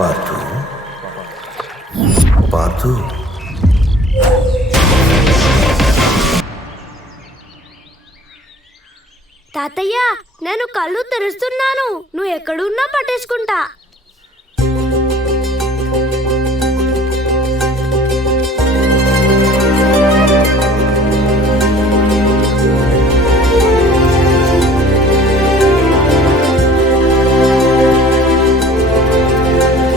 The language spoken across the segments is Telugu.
పార్థు పార్థు తాతయ్య, నేను కళ్ళు తెరుస్తున్నాను. నువ్వు ఎక్కడున్నా పట్టేసుకుంటా.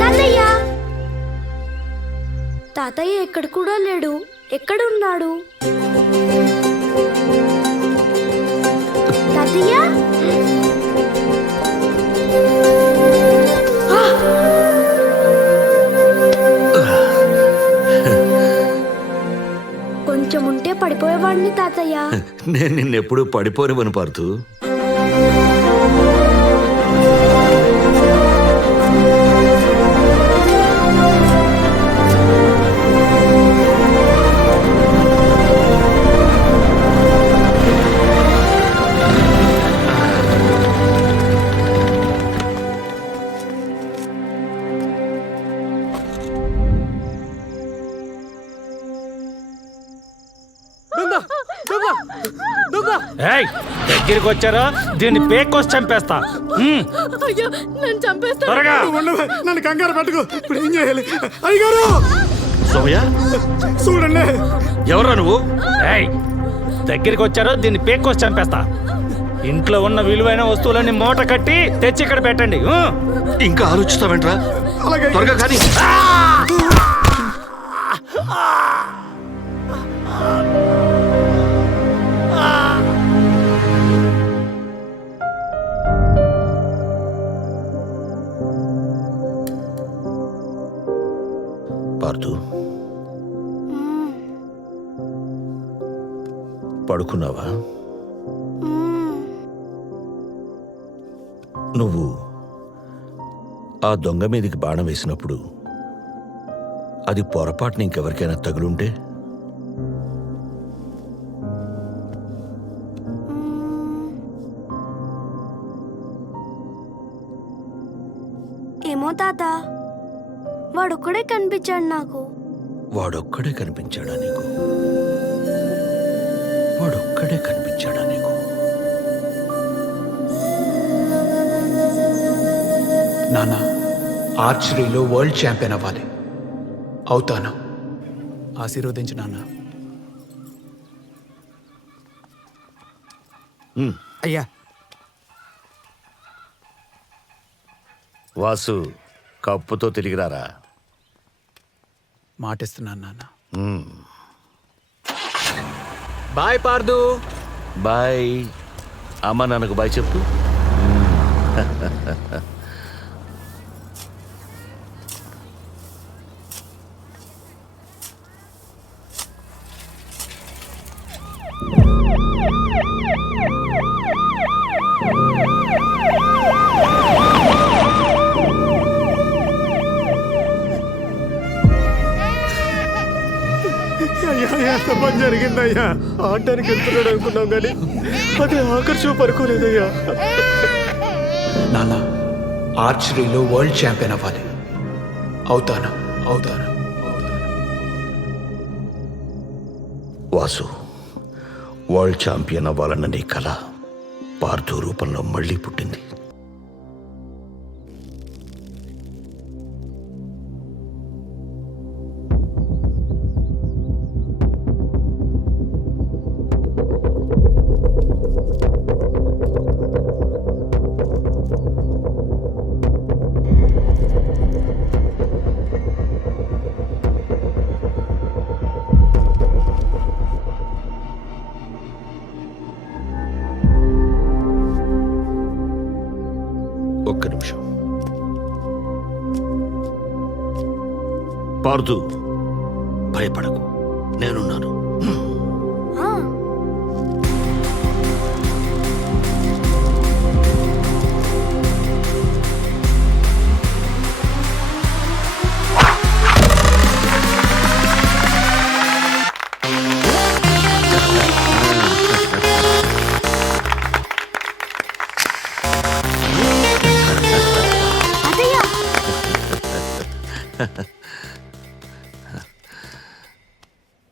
తాతయ్య, తాతయ్య ఎక్కడ కూడా లేడు. ఎక్కడున్నాడు తాతయ్య? కొంచెం ఉంటే పడిపోయేవాడిని తాతయ్య. నేను నిన్నెప్పుడు పడిపోనివను పార్థు. దగ్గరికి వచ్చారా దీన్ని పేకోసి చంపేస్తా. త్వరగా నన్ను కంగారు పట్టుకో. ఇప్పుడు ఏం చేయాలి అయ్యగారు? సోమయ్య, చూడండి. ఎవరా నువ్వు? దగ్గరికి వచ్చారో దీన్ని పేకోసి చంపేస్తా. ఇంట్లో ఉన్న విలువైన వస్తువులన్నీ మూట కట్టి తెచ్చి ఇక్కడ పెట్టండి. ఇంకా ఆలోచిస్తావేంట్రా? అలాగే త్వరగా కానీ. పార్థు, పడుకున్నావా? నువ్వు ఆ దొంగ మీదకి బాణం వేసినప్పుడు అది పొరపాటున ఇంకెవరికైనా తగులుంటే? ఏమో తాత, వాడొక్కడే కనిపించాడు నాకు. వాడొక్కడే కనిపించాడా నీకు? వాడొక్కడే కనిపించాడా నీకు? నాన్న, ఆర్చరీలో వరల్డ్ ఛాంపియన్ అవ్వాలి. అవుతాను. ఆశీర్వదించు నాన్న. అయ్యా. వాసు, కప్పుతో తిరిగిరారా. మాటిస్తున్నాను నాన్న. బాయ్ పార్దు. బాయ్. అమ్మ నాన్నకు బాయ్ చెప్పు. ఎంత పని జరిగిందయ్యా? ఆడటానికి వెళ్తున్నాడు అనుకున్నాం కానీ అది ఆకర్షణ పడుకోలేదయ్యా. నాన్న, ఆర్చరీలో వరల్డ్ ఛాంపియన్ అవ్వాలి. అవుతాను. వాసు, వరల్డ్ ఛాంపియన్ అవ్వాలన్న నీ కళ పార్థు రూపంలో మళ్ళీ పుట్టింది. ఒక్క నిమిషం. పార్థు, భయపడకు, నేనున్నాను.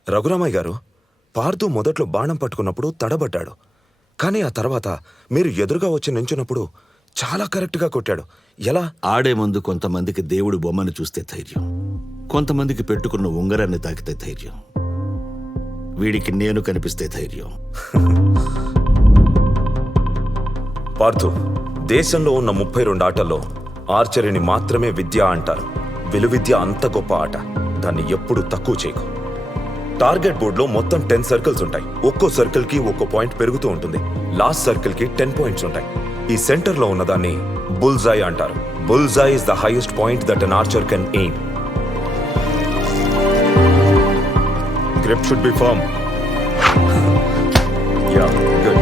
రఘురామయ్య గారు, పార్థు మొదట్లో బాణం పట్టుకున్నప్పుడు తడబడ్డాడు. కానీ ఆ తర్వాత మీరు ఎదురుగా వచ్చి నించున్నప్పుడు చాలా కరెక్ట్గా కొట్టాడు. ఎలా? ఆడే ముందు కొంతమందికి దేవుడి బొమ్మను చూస్తే ధైర్యం, కొంతమందికి పెట్టుకున్న ఉంగరాన్ని తాకితే ధైర్యం, వీడికి నేను కనిపిస్తే ధైర్యం. పార్థు, దేశంలో ఉన్న 32 ఆటల్లో ఆర్చరీని మాత్రమే విద్య అంటారు. విలువిద్య అంత గొప్ప ఆట, దాన్ని ఎప్పుడు తక్కువ చేయకు. టార్గెట్ బోర్డులో మొత్తం 10 సర్కిల్స్ ఉంటాయి. ఒక్కో సర్కిల్ కి ఒక్కో పాయింట్ పెరుగుతూ ఉంటుంది. లాస్ట్ సర్కిల్ కి 10 పాయింట్స్ ఉంటాయి. ఈ సెంటర్ లో ఉన్నదాన్ని బుల్జాయ్ అంటారు. Bullseye is the highest point that an archer can aim. Grip should be firm. Yeah, good.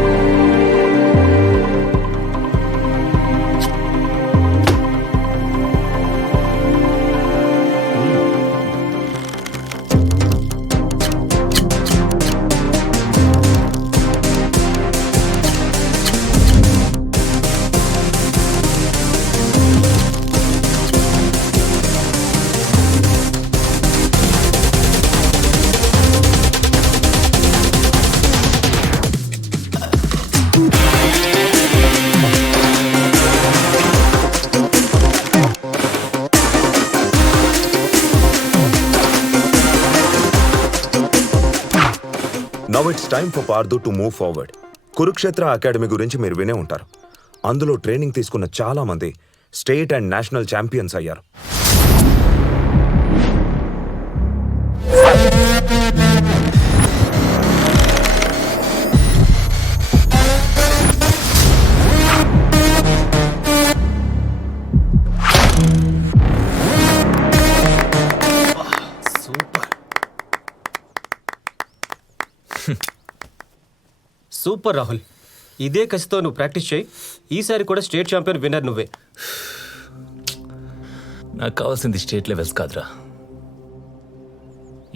Now it's time for Parthu to move forward. Kurukshetra academy గురించి మీరు వినే ఉంటారు. అందులో ట్రైనింగ్ తీసుకున్న చాలా మంది స్టేట్ అండ్ నేషనల్ ఛాంపియన్స్ అయ్యారు. సూపర్ రాహుల్, ఇదే కసితో నువ్వు ప్రాక్టీస్ చేయి. ఈసారి కూడా స్టేట్ ఛాంపియన్ విన్నర్ నువ్వే. నాకు కావాల్సింది స్టేట్ లెవెల్స్ కాదురా,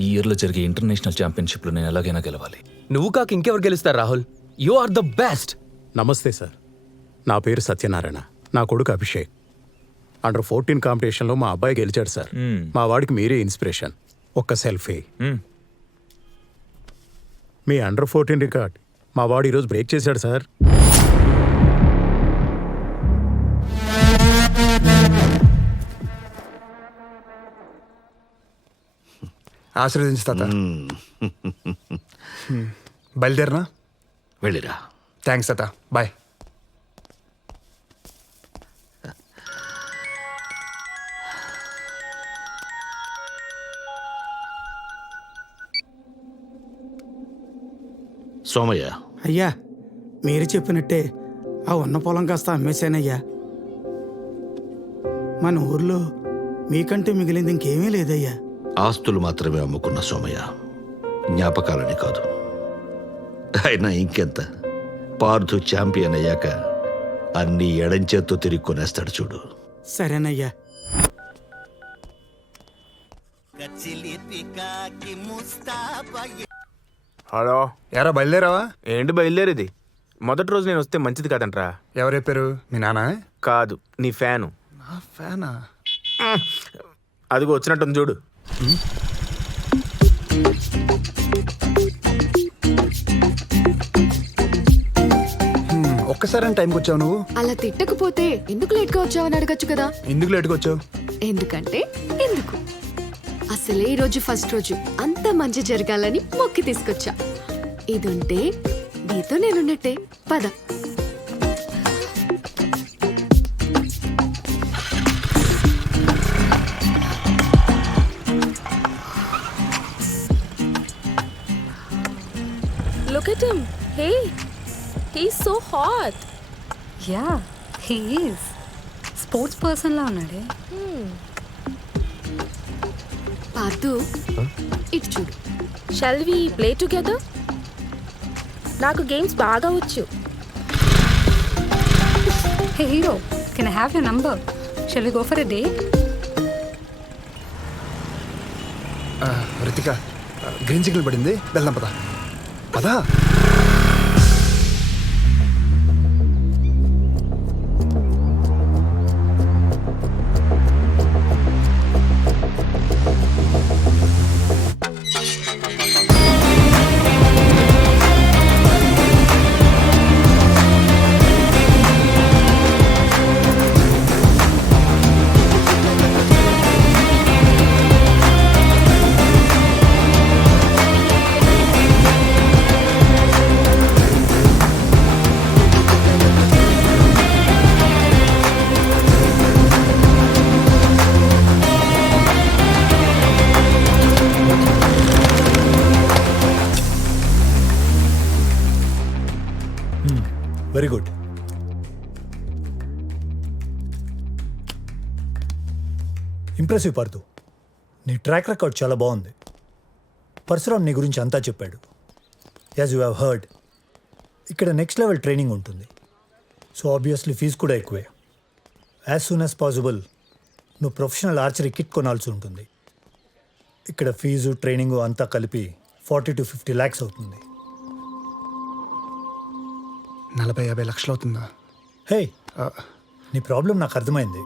ఈ ఇయర్లో జరిగే ఇంటర్నేషనల్ ఛాంపియన్షిప్లో నేను ఎలాగైనా గెలవాలి. నువ్వు కాక ఇంకెవరు గెలుస్తారు Rahul? You are the best. Namaste sir, నా పేరు సత్యనారాయణ. నా కొడుకు అభిషేక్. అండర్ 14 కాంపిటీషన్లో మా అబ్బాయి గెలిచాడు సార్. మా వాడికి మీరే ఇన్స్పిరేషన్. ఒక్క సెల్ఫీ. మీ అండర్ 14 రికార్డ్ మా వాడు ఈరోజు బ్రేక్ చేశాడు సార్. ఆశీర్వదించు తాత. బయలుదేరనా? వెళ్ళిరా. థ్యాంక్స్ తాత, బాయ్. సోమయ్య, అయ్యా, మీరు చెప్పినట్టే ఆ ఉన్న పొలం కాస్త అమ్మేశానయ్యా. మన ఊర్లో మీకంటే మిగిలింది ఇంకేమీ లేదయ్యా. ఆస్తులు మాత్రమే అమ్ముకున్న సోమయ్య, జ్ఞాపకాలని కాదు. అయినా ఇంకెంత, పార్థు ఛాంపియన్ అయ్యాక అన్ని ఎడంచేత్తో తిరిగి కొనేస్తాడు చూడు. సరేనయ్యా. హలో, ఎరా బయలుదేరావా? ఏంటి బయలుదేరేది? మొదటి రోజు నేను వస్తే మంచిది కాదంట్రా. ఎవరు చెప్పారు? మీ నాన్న? కాదు, నీ ఫ్యాను. నా ఫ్యానా? అదిగో వచ్చినట్టుంది చూడు. ఒక్కసారి టైంకి వచ్చావు నువ్వు? అలా తిట్టకపోతే ఎందుకు లేట్గా వచ్చావని అడగచ్చు కదా. ఎందుకు లేట్గా వచ్చావు? ఎందుకంటే ఎందుకు, అసలే ఈ రోజు ఫస్ట్ రోజు, అంత మంచి జరగాలని మొక్కి తీసుకొచ్చా. ఇది ఉంటే నీతో నేనున్నట్టే. పద. Look at him. Hey, he's so hot. Yeah, he is. Sports person లా ఉన్నాడే. పార్థు, ఇటు చూడు. Shall we play together? నాకు గేమ్స్ బాగా వచ్చు. Hey hero, can I have your number? Shall we go for a date? Ritika, green signal పడింది, వెళ్దాం పదా. పదా. ఇంప్రెసివ్ పార్దు. నీ ట్రాక్ రికార్డ్ చాలా బాగుంది. పరశురామ్ నీ గురించి అంతా చెప్పాడు. యాజ్ యూ హ్యావ్ హర్డ్, ఇక్కడ నెక్స్ట్ లెవెల్ ట్రైనింగ్ ఉంటుంది. సో ఆబ్వియస్లీ ఫీజు కూడా ఎక్కువే. యాజ్ సూన్ యాజ్ పాసిబుల్ నువ్వు ప్రొఫెషనల్ ఆర్చరీ కిట్ కొనాల్సి ఉంటుంది. ఇక్కడ ఫీజు ట్రైనింగు అంతా కలిపి 40 to 50 lakhs అవుతుంది. 40-50 లక్షలు అవుతుందా? హే, నీ ప్రాబ్లం నాకు అర్థమైంది.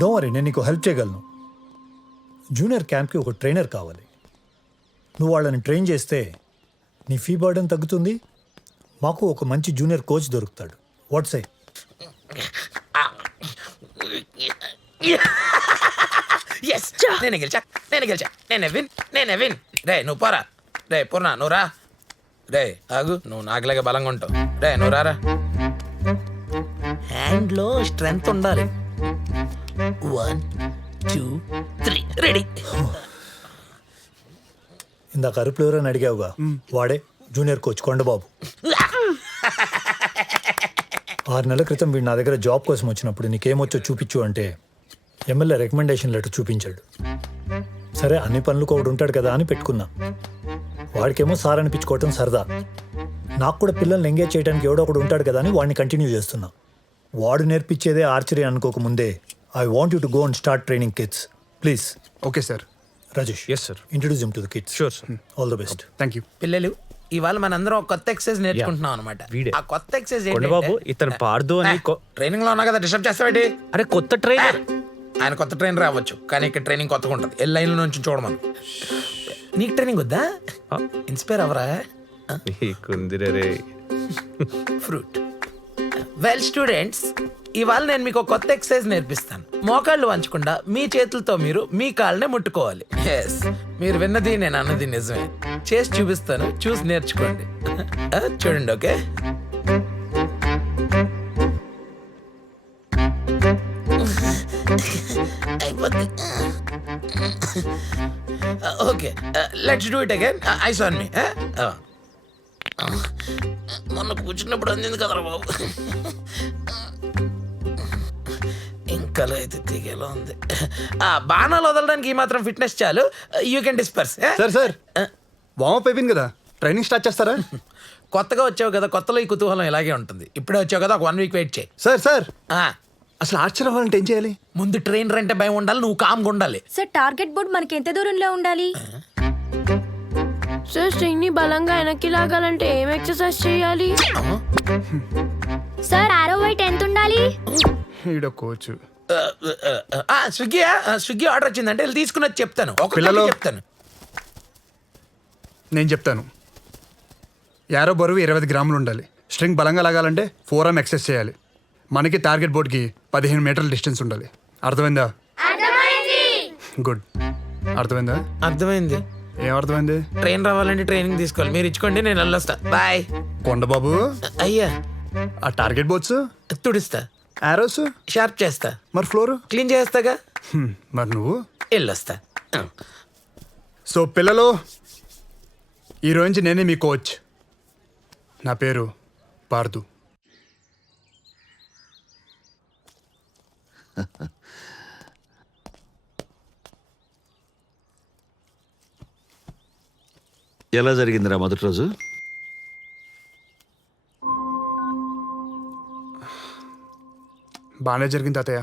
డోంట్ వరీ, నేను నీకు హెల్ప్ చేయగలను. జూనియర్ క్యాంప్కి ఒక ట్రైనర్ కావాలి. నువ్వు వాళ్ళని ట్రైన్ చేస్తే నీ ఫీ బర్డెన్ తగ్గుతుంది, మాకు ఒక మంచి జూనియర్ కోచ్ దొరుకుతాడు. What's I? నేను గెలిచా. నేనే విన్. రే నువ్వు పోరా. రే పూర్ణ నువ్వు రా. రే ఆగు, నువ్వు నాకులాగే బలంగా ఉంటావు. రే నువ్వు రారా. హ్యాండ్లో స్ట్రెంగ్త్ ఉండాలి. 1 2 3 రెడీ. ఇందాక అరుపులు ఎవరైనా అడిగావుగా, వాడే జూనియర్ కోచ్ కొండబాబు. 6 నెలల క్రితం వీడు నా దగ్గర జాబ్ కోసం వచ్చినప్పుడు నీకేమొచ్చో చూపించు అంటే ఎమ్మెల్యే రికమెండేషన్ లెటర్ చూపించాడు. సరే అన్ని పనులకు ఒకడు ఉంటాడు కదా అని పెట్టుకున్నా. వాడికేమో సార్ అనిపించుకోవటం సరదా. నాకు కూడా పిల్లల్ని ఎంగేజ్ చేయడానికి ఎవడో ఒకడు ఉంటాడు కదా అని వాడిని కంటిన్యూ చేస్తున్నా. వాడు నేర్పించేదే ఆర్చరీ అనుకోకముందే I want you to go and start training kids please. Okay sir. Rajesh, yes sir. Introduce him to the kids. Sure sir. All the best. Thank you. పిల్లలు, ఇవాళ మనందరం ఒక కొత్త ఎక్సర్సైజ్ నేర్చుకుంటున్నాం అనమాట. వీడే. ఆ కొత్త ఎక్సర్సైజ్ కొండబాబు ఇతను పార్దు అని ట్రైనింగ్ లో ఉన్నా కదా, డిస్టర్బ్ చేస్తావేంటి? అరే కొత్త ట్రైనర్. ఆయన కొత్త ట్రైనర్ రావచ్చు, కానీ ఇక్కడ ట్రైనింగ్ కొత్తగా ఉంటుంది. ఏ లైన్లో నుంచి చూడమను. నీకు ట్రైనింగ్ వద్దా? ఇన్స్పైర్ అవరా? కుందిరే ఫ్రూట్. వెల్ స్టూడెంట్స్, ఇవాళ నేను మీకు ఒక కొత్త ఎక్సర్సైజ్ నేర్పిస్తాను. మోకాళ్ళు వంచకుండా మీ చేతులతో మీరు మీ కాళ్ళనే ముట్టుకోవాలి. ఎస్, మీరు విన్నది నేను అన్నది నిజమే. చేసి చూపిస్తాను, చూసి నేర్చుకోండి. చూడండి. ఓకే, అయిపోద్ది. Okay, let's do it again. Eyes on me. మొన్న కూర్చున్నప్పుడు అందింది కదరా బాబు. ఇంకా అయితే దిగేలా ఉంది. బాణాలు వదలడానికి ఈ మాత్రం ఫిట్నెస్ చాలు. You can disperse. Sir warm up అయిపోయింది కదా, ట్రైనింగ్ స్టార్ట్ చేస్తారా? కొత్తగా వచ్చావు కదా, కొత్తలో ఈ కుతూహలం ఇలాగే ఉంటుంది. ఇప్పుడే వచ్చావు కదా, ఒక 1 week వెయిట్ చేయి. సార్ అసలు ఆర్చర్ అవ్వాలంటే ఏం చేయాలి? ముందు ట్రైనర్ అంటే భయం ఉండాలి, నువ్వు కామ్గా ఉండాలి. సార్ టార్గెట్ బోర్డ్ మనకి ఎంత దూరంలో ఉండాలి? సార్ స్ట్రింగ్ ని బలంగా వెనక్కి లాగాలంటే ఏం ఎక్సర్సైజ్ చేయాలి? సార్ ఆరో వైట్ ఎంత ఉండాలి? ఈడ కోచ్. స్విగ్గీ ఆర్డర్ వచ్చిందంటే వెళ్ళి తీసుకుని వచ్చి చెప్తాను. పిల్లలు. చెప్తాను. నేను చెప్తాను. యారో బరువు 20 గ్రాములు ఉండాలి. స్ట్రింగ్ బలంగా లాగాలంటే 4 arm ఎక్సర్సైజ్ చేయాలి. మనకి టార్గెట్ బోర్డ్కి 15 మీటర్ల డిస్టెన్స్ ఉండాలి. అర్థమైందా? గుడ్. అర్థమైందా? అర్థమైంది. ఏం అర్థమైంది? ట్రైన్ రావాలంటే ట్రైనింగ్ తీసుకోవాలి. మీరు ఇచ్చుకోండి, నేను వెళ్ళొస్తా. బాయ్. కొండబాబు, అయ్యా ఆ టార్గెట్ బోర్డ్స్, తుడిస్తా, యారోస్ షార్ప్ చేస్తా, మరి ఫ్లోర్ క్లీన్ చేస్తాగా. మరి నువ్వు వెళ్ళొస్తా. సో పిల్లలు, ఈరోజు నుంచి నేనే మీ కోచ్. నా పేరు పార్దు. ఎలా జరిగిందిరా మొదటి రోజు? బాగానే జరిగింది తాతయ్య.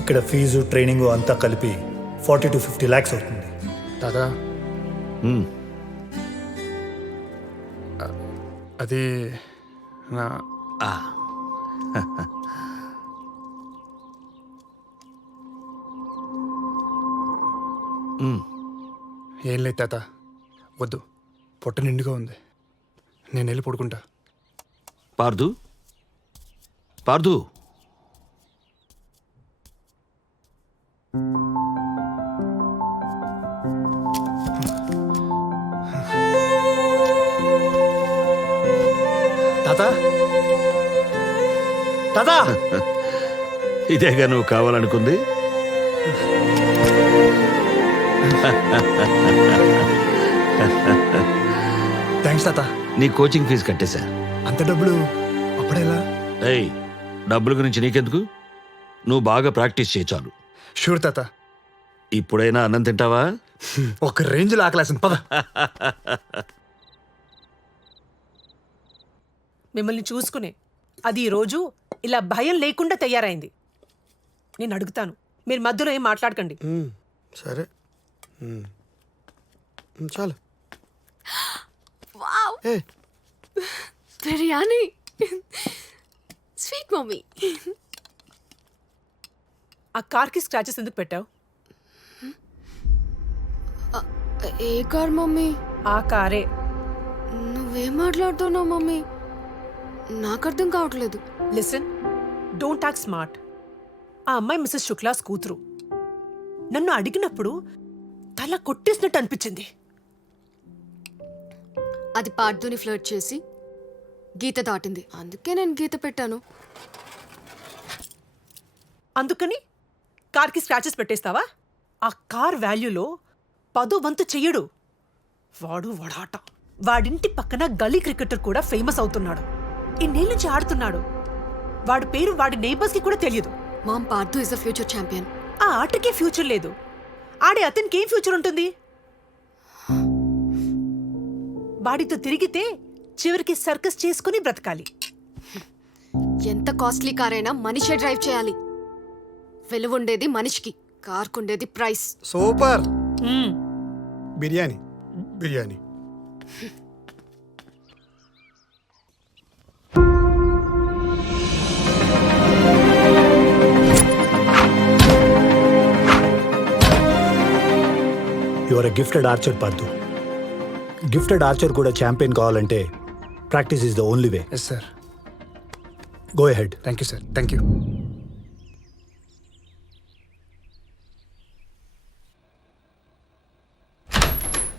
ఇక్కడ ఫీజు ట్రైనింగు అంతా కలిపి 40 to 50 lakhs అవుతుంది. తాత, అది నా ఏం లేదు తాత, వద్దు. పొట్ట నిండుగా ఉంది, నేను వెళ్ళి పడుకుంటా. పార్దు, పార్దు, తాత, తాత, ఇదేగా నువ్వు కావాలనుకుంది. థ్యాంక్స్ తాత. నీ కోచింగ్ ఫీజు కట్టేశా. అంత డబ్బులు అప్పుడేలా? ఏయ్, డబ్బుల గురించి నీకెందుకు? నువ్వు బాగా ప్రాక్టీస్ చేయి చాలు. షూర్ తాత. ఇప్పుడైనా అన్నం తింటావా? ఒక రేంజ్లో ఆకలేసింది, పద. మిమ్మల్ని చూసుకునే అది ఈ రోజు ఇలా భయం లేకుండా తయారైంది. నేను అడుగుతాను, మీరు మధ్యలో ఏం మాట్లాడకండి. సరే చాలు. Biryani sweet mummy. ఆ కార్కి స్క్రాచెస్ ఎందుకు పెట్టావు? ఏ కార్ మమ్మీ? ఆ కారే. నువ్వేం మాట్లాడుతున్నావు మమ్మీ? నాకు అర్థం కావట్లేదు. Listen, don't talk smart. ఆ అమ్మాయి మిస్సెస్ శుక్లాస్ కూతురు. నన్ను అడిగినప్పుడు తల కొట్టేసినట్టు అనిపించింది. అది పార్థుని ఫ్లర్ట్ చేసి గీత దాటింది, అందుకే నేను గీత పెట్టాను. అందుకని కార్కి స్క్రాచెస్ పెట్టేస్తావా? ఆ కార్ వాల్యూలో 10వ వంతు చెయ్యడు. వాడు వడాట. వాడింటి పక్కన గలీ క్రికెటర్ కూడా ఫేమస్ అవుతున్నాడు. ఇన్నేళ్ళ నుంచి ఆడుతున్నాడు. వాడి పేరు వాడి నైబర్స్ కి కూడా తెలియదు. Mom, Parthu is a future champion. ఆ ఆటకే ఫ్యూచర్ లేదు. ఆడే అతనికి ఏం ఫ్యూచర్ ఉంటుంది? వాడితో తిరిగితే చివరికి సర్కస్ చేసుకుని బ్రతకాలి. ఎంత కాస్ట్లీ కార్ అయినా మనిషే డ్రైవ్ చేయాలి. విలువ ఉండేది మనిషికి, కార్కుండేది price. Super. Biryani biryani. You are a gifted archer Parthu. Gifted archer కూడా ఛాంపియన్ కావాలంటే practice is the only way. Yes sir. Go ahead. Thank you sir. Thank you.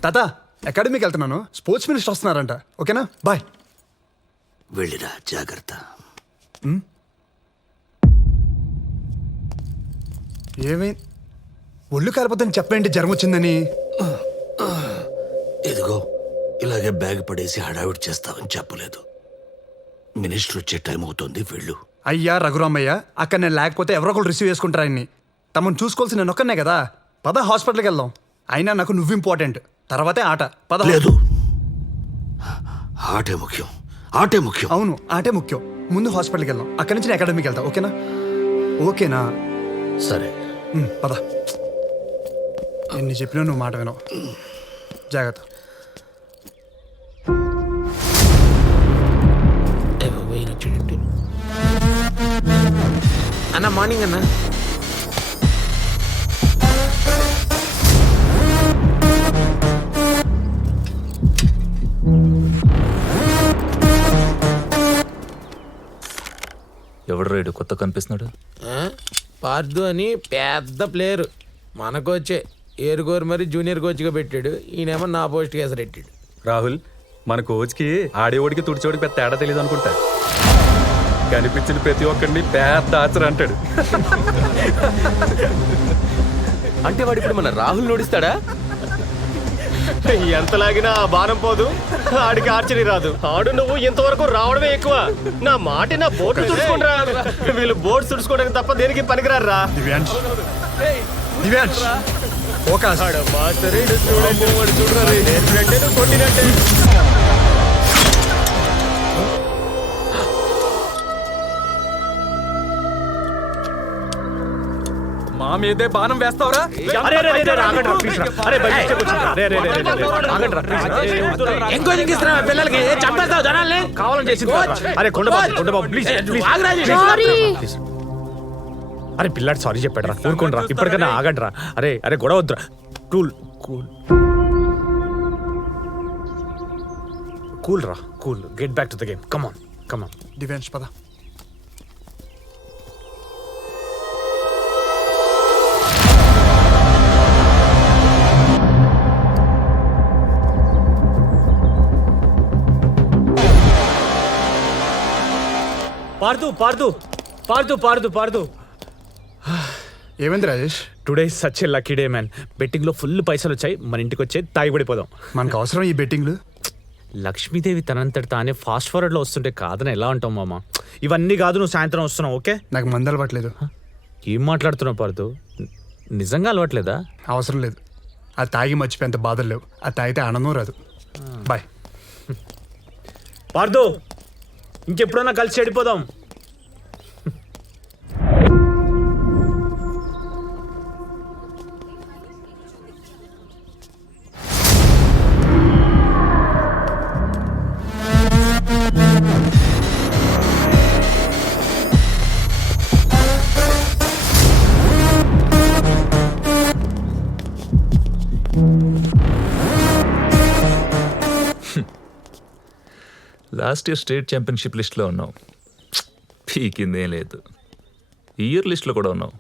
తాత, అకాడమీకి వెళ్తున్నాను. స్పోర్ట్స్ మినిస్టర్ వస్తున్నారంట. ఓకేనా? బాయ్. వెళ్ళిరా, జాగ్రత్త. ఏమైంది? ఒళ్ళు కాలిపోతే చెప్పండి, జ్వరం వచ్చిందని. ఇదిగో ఇలాగే బ్యాగ్ పడేసి హడావిడి చేస్తావని చెప్పలేదు. మినిస్టర్ వచ్చే టైం అవుతుంది, వెళ్ళు. అయ్యా రఘురామయ్య, అక్కడ నేను లేకపోతే ఎవరో ఒకరు రిసీవ్ చేసుకుంటారా ఆయన్ని? తమను చూసుకోవాల్సి నేను ఒక్కనే కదా. పద, హాస్పిటల్కి వెళ్దాం. అయినా నాకు నువ్వు ఇంపార్టెంట్, తర్వాతే ఆట. పద. లేదు, ఆటే ముఖ్యం. ఆటే ముఖ్యం. అవును, ఆటే ముఖ్యం. ముందు హాస్పిటల్కి వెళ్దాం, అక్కడి నుంచి నేను అకాడమీకి వెళ్తా. ఓకేనా? ఓకేనా? సరే, పద. ఎన్ని చెప్పినా నువ్వు మాట వినవు. జాగ్రత్త. అన్న మార్నింగ్ అన్న. ఎవడు రైడు కొత్త కనిపిస్తున్నాడు? పార్థు అని పెద్ద ప్లేయర్ మనకొచ్చే ఏరుగోరు మరి జూనియర్ కోచ్గా పెట్టాడు. ఈయనేమో నా పోస్ట్కి ఎసరెట్టాడు. రాహుల్, మన కోచ్కి ఆడేవాడికి తుడిచోడికి పెద్ద తేడా తెలియదు అనుకుంటా. కనిపించిన ప్రతి ఒక్కరిని పెద్ద ఆచర అంటాడు. అంటే వాడు ఇప్పుడు మన రాహుల్ నోడిస్తాడా? ఎంత లాగినా ఆ బాణం పోదు, ఆడికి ఆర్చరీ రాదు. ఆడు నువ్వు ఇంతవరకు రావడమే ఎక్కువ. నా మాట, నా బోట్ తుడుచుకుంటా. వీళ్ళు బోట్ తుడుచుకోవడానికి తప్ప దేనికి పనికిరారా? దివ్యాంష్, దివ్యాంష్, ఫోకస్. కొట్టినట్టే. మా మీదే బాణం వేస్తావరా? ఎంక్వైరీకి ఇస్తున్నా పిల్లలకి, చంపేస్తావు జనాల్ని. కావాలని చేసింది. అరే కొండబాబు ప్లీజ్. అరే పిల్లాడు సారీ చెప్పాడు రా, ఊరుకోండి రా. ఇప్పటికైనా ఆగండి రా. అరే అరే గొడవ వద్దురా. కూల్ కూల్ కూల్ రా, cool. Get back to the game. Come on come on. Divyansh, పద. పార్దు పార్దు పార్దు పార్దు పార్దు ఏమైంది Rajesh? Today such a lucky day man. Betting లో ఫుల్ పైసలు వచ్చాయి, మన ఇంటికి వచ్చే తాగి పడిపోదాం. మనకు అవసరం ఈ బెట్టింగ్లు. లక్ష్మీదేవి తనంతటి తానే ఫాస్ట్ ఫార్వర్డ్ లో వస్తుంటే కాదని ఎలా ఉంటాం మామ? ఇవన్నీ కాదు, నువ్వు సాయంత్రం వస్తున్నావు ఓకే? నాకు మందు అలవాట్లేదు. ఏం మాట్లాడుతున్నావు పార్దు? నిజంగా అలవాట్లేదా? అవసరం లేదు. అది తాగి మర్చిపోయేంత బాధలు లేవు. అది తాగితే ఆనందం రాదు. బాయ్. పార్దు, ఇంకెప్పుడన్నా కలిసి చెడిపోదాం. లాస్ట్ ఇయర్ స్టేట్ ఛాంపియన్షిప్ లిస్ట్లో ఉన్నావు, పీకిందేం లేదు. ఇయర్ లిస్ట్లో కూడా ఉన్నావు.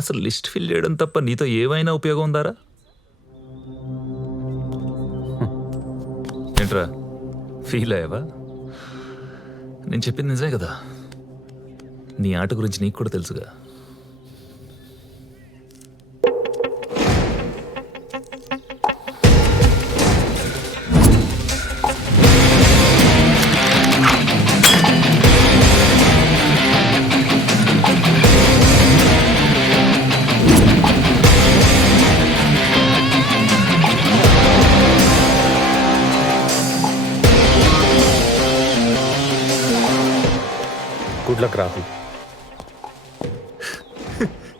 అసలు లిస్ట్ ఫిల్ చేయడం తప్ప నీతో ఏమైనా ఉపయోగం ఉందారా? ఏంట్రా ఫీల్ అయ్యావా? నేను చెప్పింది నిజమే కదా. నీ ఆట గురించి నీకు కూడా తెలుసుగా. Good luck Rahul.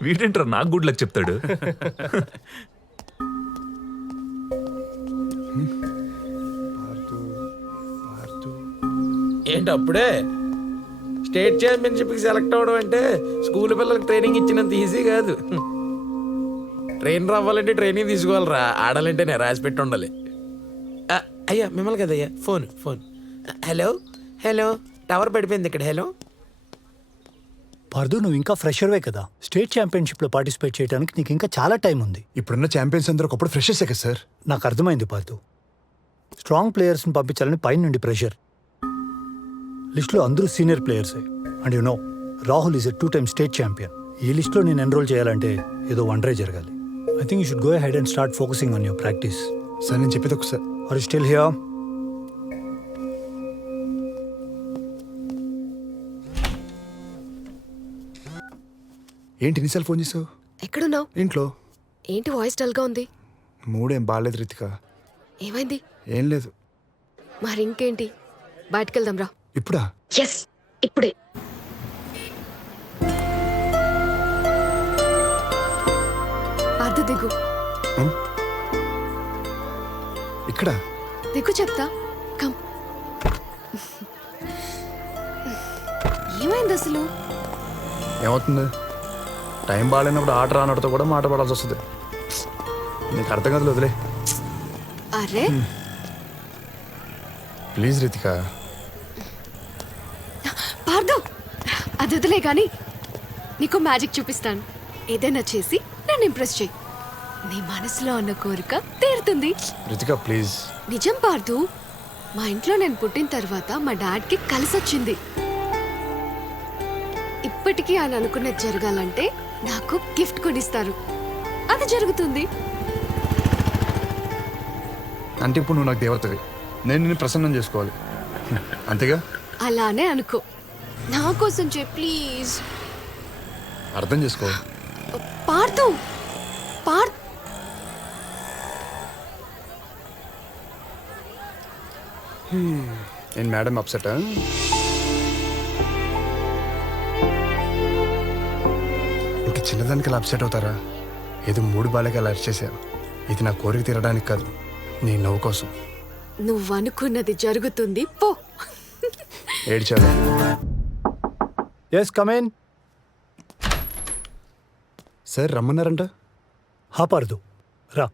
వీడేంట్రా నాకు గుడ్ లక్ చెప్తాడు? ఏంటి అప్పుడే స్టేట్ ఛాంపియన్షిప్కి సెలెక్ట్ అవ్వడం అంటే స్కూల్ పిల్లలకి ట్రైనింగ్ ఇచ్చినంత ఈజీ కాదు. ట్రైనర్ అవ్వాలంటే ట్రైనింగ్ తీసుకోవాలరా, ఆడాలంటే నేను రాసి పెట్టి ఉండాలి. అయ్యా మిమ్మల్ని కదయ్యా, phone phone. Hello hello, tower పడిపోయింది ఇక్కడ. హలో పార్దు, నువ్వు ఇంకా ఫ్రెషర్వే కదా. స్టేట్ ఛాంపియన్షిప్లో పార్టిసిపేట్ చేయడానికి నీకు ఇంకా చాలా టైం ఉంది. ఇప్పుడున్న ఛాంపియన్స్ అందరూ ఒకప్పుడు ఫ్రెషర్సే కదా సార్. నాకు అర్థమైంది పార్దు. స్ట్రాంగ్ ప్లేయర్స్ని పంపించాలని పైన నుండి ప్రెషర్. లిస్ట్లో అందరూ సీనియర్ ప్లేయర్సే. And you know, Rahul is a 2 time state champion. ఈ లిస్ట్లో నేను ఎన్రోల్ చేయాలంటే ఏదో వండరే జరగాలి. I think you should go head and start focusing on your practice. Sir నేను చెప్పేది ఒకసారి. Are you still here? ఏంటి ఇన్నిసార్లు ఫోన్ చేసావు? ఎక్కడున్నావు? ఇంట్లో. ఏంటి వాయిస్ డల్గా ఉంది? మూడేం బాగాలేదు రితిక. ఏమైంది? ఏం లేదు. మరి ఇంకేంటి, బయటకెళ్దాం రా. ఇప్పుడా? ఎస్, ఇప్పుడే. పార్దు దిగు. ఇక్కడ దిగు చెప్తా. కమ్. ఏమైంది అసలు? ఏమవుతుంది? టైం బాగాలేనప్పుడు ఆట రానడితో కూడా మాట పడాల్సి వస్తుంది. నీకు అర్థం కాదు, వదిలే. అరే ప్లీజ్ రితిక. పార్దు, అది వదిలే కానీ నీకు మ్యాజిక్ చూపిస్తాను. ఏదైనా చేసి నన్ను ఇంప్రెస్ చేయి. నీ మనసులో ఉన్న కోరిక తీరుతుంది. రితిక ప్లీజ్. నిజం పార్దు, మా ఇంట్లో నేను పుట్టిన తర్వాత మా డాడ్కి కలిసొచ్చింది. ఇప్పటికీ ఆయన అనుకున్నది జరగాలంటే నాకు గిఫ్ట్ కొనిస్తారు. అది జరుగుతుంది. అంటే ఇప్పుడు నువ్వు నాకు దేవతవి, నేను నిన్ను ప్రసన్నం చేసుకోవాలి, అంతేగా? అలానే అనుకో. నా కోసం చే ప్లీజ్. అర్థం చేసుకో. పార్దు, పార్దు. నేను మేడం అప్సెటా? ఇంక చిన్నదానికి అలా అప్సెట్ అవుతారా? ఏదో మూడు బాలకి అలా అరిచేశాను. ఇది నా కోరిక తీరడానికి కాదు, నీ నవ్వు కోసం. నువ్వు అనుకున్నది జరుగుతుంది, పో. ఏడ్చాలి. Yes, come in. సార్ రమ్మన్నారంట. హా పార్దు, రా.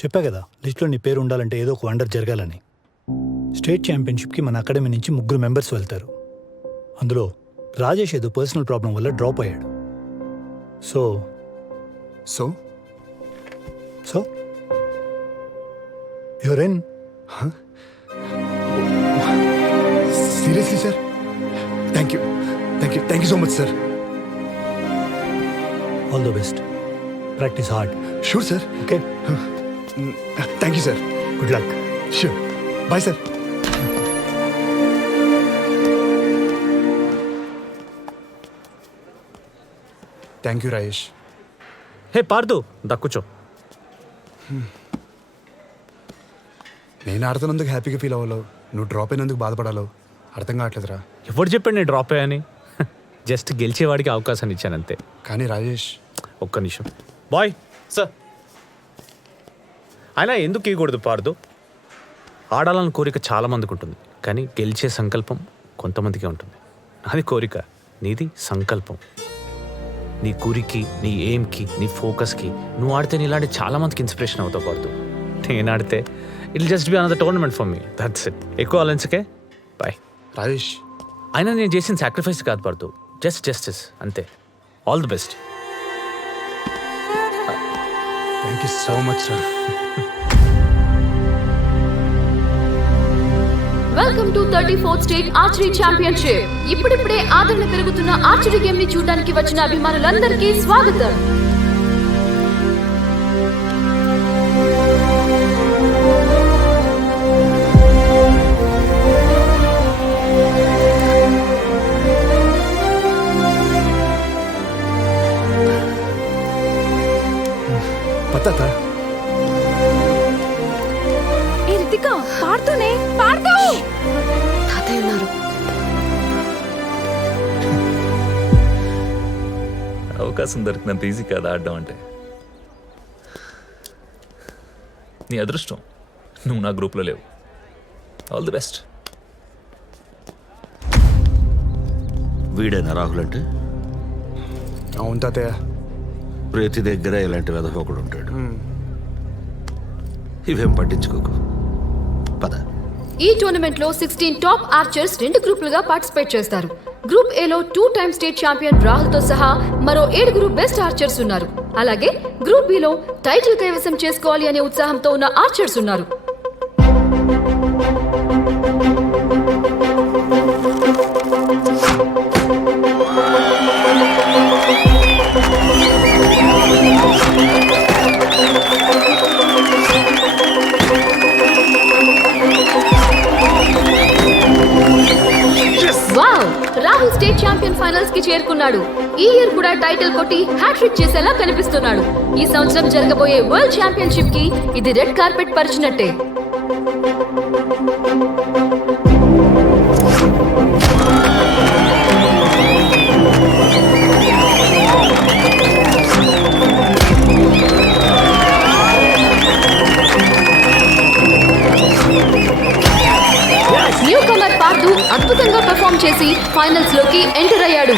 చెప్పా కదా, లిస్ట్లో నీ పేరు ఉండాలంటే ఏదో ఒక వండర్ జరగాలని. స్టేట్ ఛాంపియన్షిప్కి మన అకాడమీ నుంచి 3 మెంబర్స్ వెళ్తారు. అందులో రాజేష్ ఏదో పర్సనల్ ప్రాబ్లం వల్ల డ్రాప్ అయ్యాడు. So so so your in. Seriously sir? Thank you so much sir. All the best. Practice hard. Sure sir. Okay, thank you sir. Good luck. Sure. Bye sir. Thank you Rajesh. Hey Parthu, దక్కుచో. నేను ఆడుతున్నందుకు హ్యాపీగా ఫీల్ అవ్వలో, నువ్వు డ్రాప్ అయినందుకు బాధపడాలో అర్థం కావట్లేదురా. ఎవరు చెప్పాడు నేను డ్రాప్ అయ్యాని? జస్ట్ గెలిచేవాడికి అవకాశాన్ని ఇచ్చాను అంతే. కానీ రాజేష్, ఒక్క నిమిషం బాయ్ సార్. అయినా ఎందుకు ఇవ్వకూడదు పార్దు? ఆడాలని కోరిక చాలా మందికి ఉంటుంది, కానీ గెలిచే సంకల్పం కొంతమందికే ఉంటుంది. నాది కోరిక, నీది సంకల్పం. నీ గురికి, నీ ఎయిమ్కి, నీ ఫోకస్కి నువ్వు ఆడితే నీలాంటి చాలా మందికి ఇన్స్పిరేషన్ అవుతావు పార్దు. నేను ఆడితే it just be another tournament for me, that's it. ఎక్కువ ఆలోచించకే. బాయ్ రాజేష్. అయినా నేను చేసిన సాక్రిఫైస్ కాదు పార్దు, జస్ట్ జస్టిస్ అంతే. All the best. Thank you so much sir. Welcome to 34th state archery championship. ఇప్పుడిప్పుడే ఆదరణ పెరుగుతున్న ఆర్చరీ గేమ్ ని చూడడానికి వచ్చిన అభిమానులందరికీ స్వాగతం. పత్తా ఏ రితిక, పాడుతూనే పాడుతూ. తాతయ్య ఉన్నారు. అవకాశం దొరికినంత ఈజీ కాదు ఆడడం అంటే. నీ అదృష్టం, నువ్వు నా గ్రూప్లో లేవు. All the best. వీడేనా రాహుల్ అంటే? అవును తాతయ్య. ప్రతి దగ్గర ఇలాంటి వెధవకుడు ఉంటాడు. ఇవేం పట్టించుకోకు, పద. ఈ టోర్నమెంట్ లో 16 టాప్ ఆర్చర్స్ 2 గ్రూపులుగా పార్టిసిపేట్ చేస్తారు. గ్రూప్ ఏ లో 2 టైమ్ స్టేట్ ఛాంపియన్ రాహుల్ తో సహా మరో 7 బెస్ట్ ఆర్చర్స్ ఉన్నారు. అలాగే గ్రూప్ బి లో టైటిల్ కైవసం చేసుకోవాలి అనే ఉత్సాహంతో ఉన్న ఆర్చర్స్ ఉన్నారు. Wow! Rahul state champion finals కి చేరుకున్నాడు. ఈ ఇయర్ కూడా టైటిల్ కొట్టి హ్యాట్రిక్ చేసేలా కనిపిస్తున్నాడు. ఈ సంవత్సరం జరగబోయే వరల్డ్ ఛాంపియన్షిప్ కి ఇది రెడ్ కార్పెట్ పరిచినట్టే. న్యూ కమర్ పార్దు అద్భుతంగా పెర్ఫార్మ్ చేసి ఫైనల్స్ లోకి ఎంటర్ అయ్యాడు.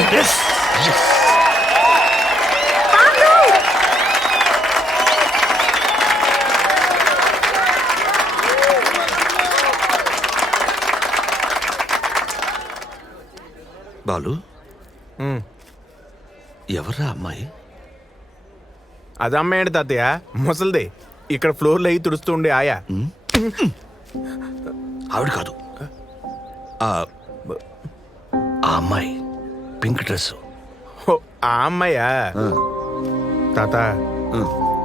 బాలు, ఎవరా అమ్మాయి? అది అమ్మాయి తాతయ్య, ముసలిదే. ఇక్కడ ఫ్లోర్లో అయ్యి తుడుస్తూ ఉండే ఆయా. ఆవిడ కాదు, ఆ అమ్మాయి పింక్ డ్రెస్. ఆ అమ్మాయా? తాత,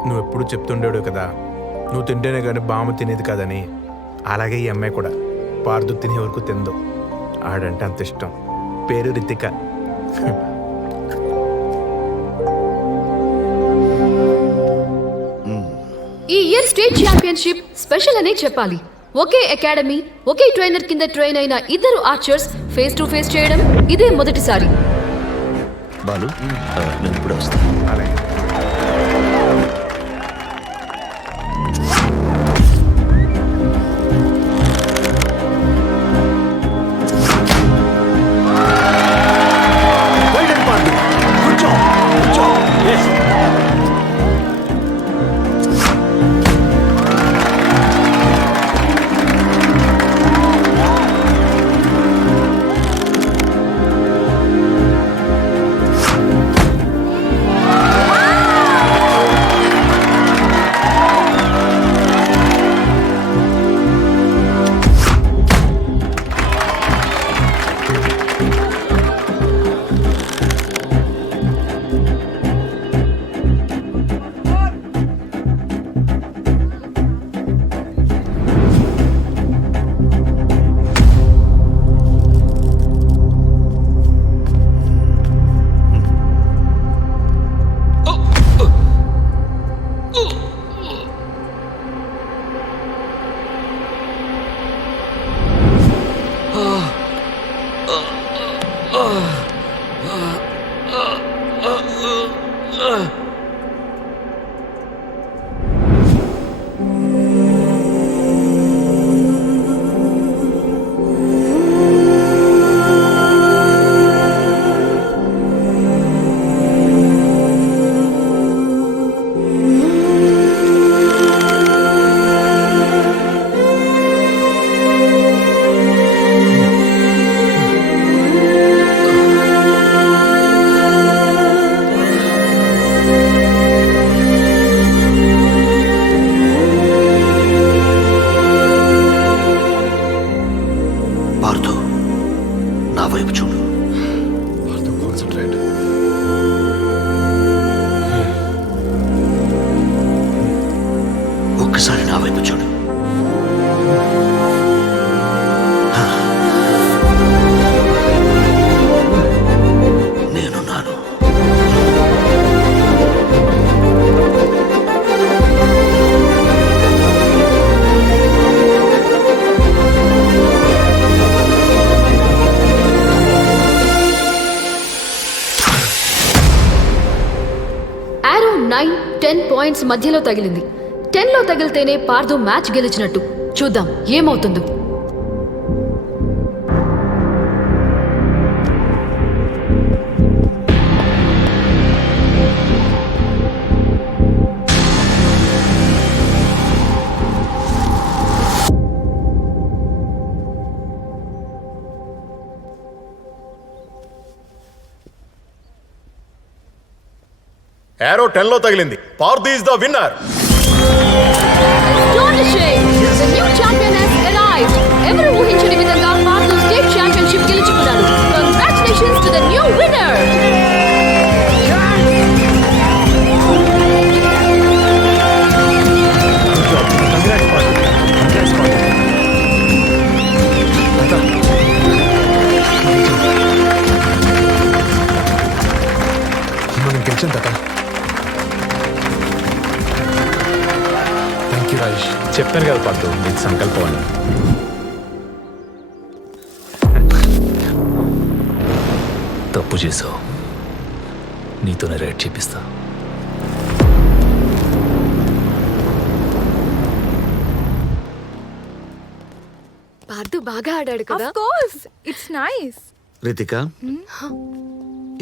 నువ్వు ఎప్పుడు చెప్తుండేడు కదా, నువ్వు తింటేనే కానీ బామ్మ తినేది కాదని. అలాగే ఈ అమ్మాయి కూడా పార్దు తినే వరకు తిందు. ఆడంటే అంత ఇష్టం. పేరు రితిక. ఈ ఇయర్ స్టేట్ ఛాంపియన్షిప్ స్పెషల్ అనే చెప్పాలి. ఒకే అకాడమీ, ఒకే ట్రైనర్ కింద ట్రైన్ అయిన ఇద్దరు ఆర్చర్స్ ఫేస్ టు ఫేస్ చేయడం ఇదే మొదటిసారి. బాలు, నేను ఇప్పుడు వస్తాను. అలాగే. పార్థు, నా వైపు చూడు. కాన్సన్ట్రేట్. ఒక్కసారి నా వైపు చూడు. నేనున్నాను. ఆరో 9-10 పాయింట్స్ మధ్యలో తగిలింది. 10లో తగిలితేనే పార్థు మ్యాచ్ గెలిచినట్టు. చూద్దాం ఏమవుతుందో. ఏరో 10లో తగిలింది. Partha is the winner. The new champion has arrived. ఎవరు ఊహించని విధంగా పార్థు స్టేట్ ఛాంపియన్షిప్ గెలుచుకున్నాడు. Congratulations to the new winner. మనం గెలిచాం తాత. Thank you Rajesh. చెప్పాను కదా పార్థు, నీకు సంకల్పం అని. తప్పు చేసావు, నీతోనే రైట్ చేపిస్తా. పార్థు బాగా ఆడాడు కదా. Of course it's nice. Ritika,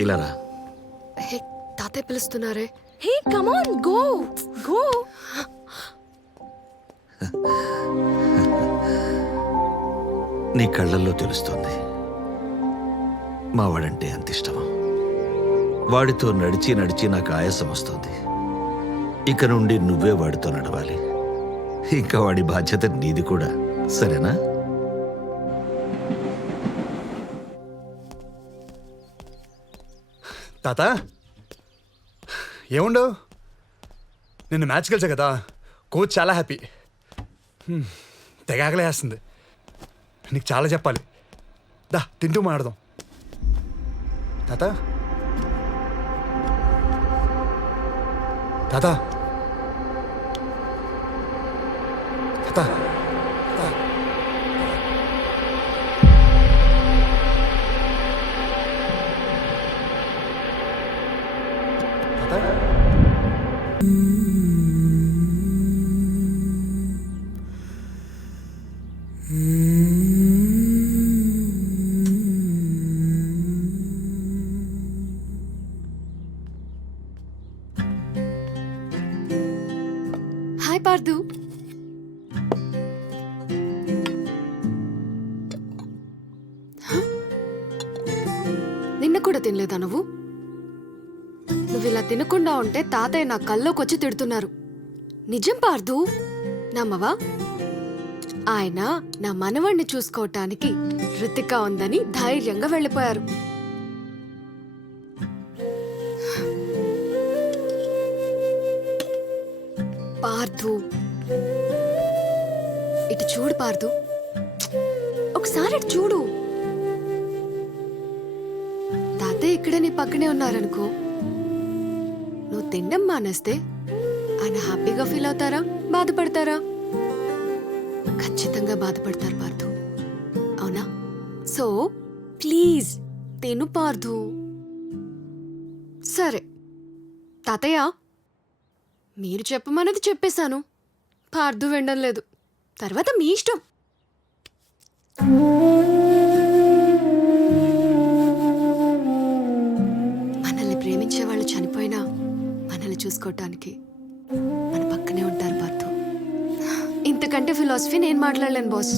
ఇలా రా. హే, తాతయ్య పిలుస్తున్నారే. Hey come on go go. నీ కళ్ళల్లో తెలుస్తుంది మా వాడంటే అంత ఇష్టమో. వాడితో నడిచి నడిచి నాకు ఆయాసం వస్తుంది. ఇక నుండి నువ్వే వాడితో నడవాలి. ఇంకా వాడి బాధ్యత నీది కూడా, సరేనా? తాత ఏముండవు, నిన్ను మ్యాచ్ గెలిచా కదా, కోచ్ చాలా హ్యాపీ. తెగ ఆకలేస్తుంది. నీకు చాలా చెప్పాలి. దా తింటూ మాట్లాడదాం. తాత తాత తాత హాయ్ పార్థు. నిన్న కూడా తినలేదా నువ్వు? నువ్వు ఇలా తినకుండా ఉంటే తాతయ్య నా కల్లోకి వచ్చి తిడుతున్నారు. నిజం పార్థు, నమ్మవా? ఆయన నా మనవణ్ణి చూసుకోవటానికి రితిక ఉందని ధైర్యంగా వెళ్ళిపోయారు. పార్థు, ఇటు చూడు పార్థు, ఒకసారి ఇటు చూడు. తాతయ్య ఇక్కడే నీ పక్కనే ఉన్నారనుకో, నువ్వు తినడం మానేస్తే ఆయన హ్యాపీగా ఫీల్ అవుతారా, బాధపడతారా? ఖచ్చితంగా బాధపడతారు పార్థు, అవునా? సో ప్లీజ్ తిను పార్థు. సరే, తాతయ్య మీరు చెప్పమన్నది చెప్పేశాను. పార్దు వినడం లేదు. తర్వాత మీ ఇష్టం. మనల్ని ప్రేమించే వాళ్ళు చనిపోయినా మనల్ని చూసుకోవటానికి మన పక్కనే ఉంటారు పార్దు. ఇంతకంటే ఫిలాసఫీ నేను మాట్లాడలేను బాస్.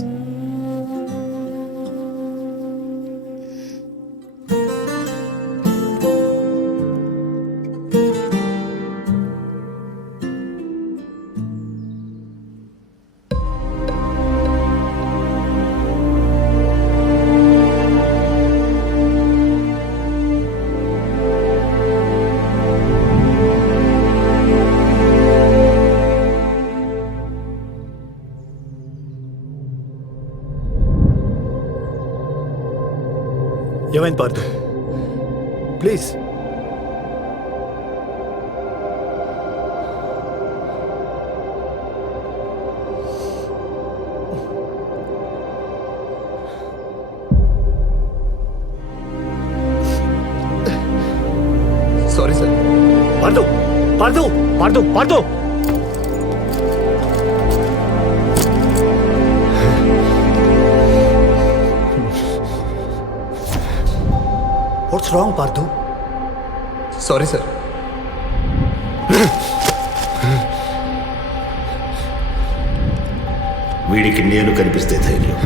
ఏమైంది Partha? Please. Sorry sir. Partha Parthu Parthu Partha what's wrong Partha? Sorry sir. వీడికి నేను కనిపిస్తే ధైర్యం.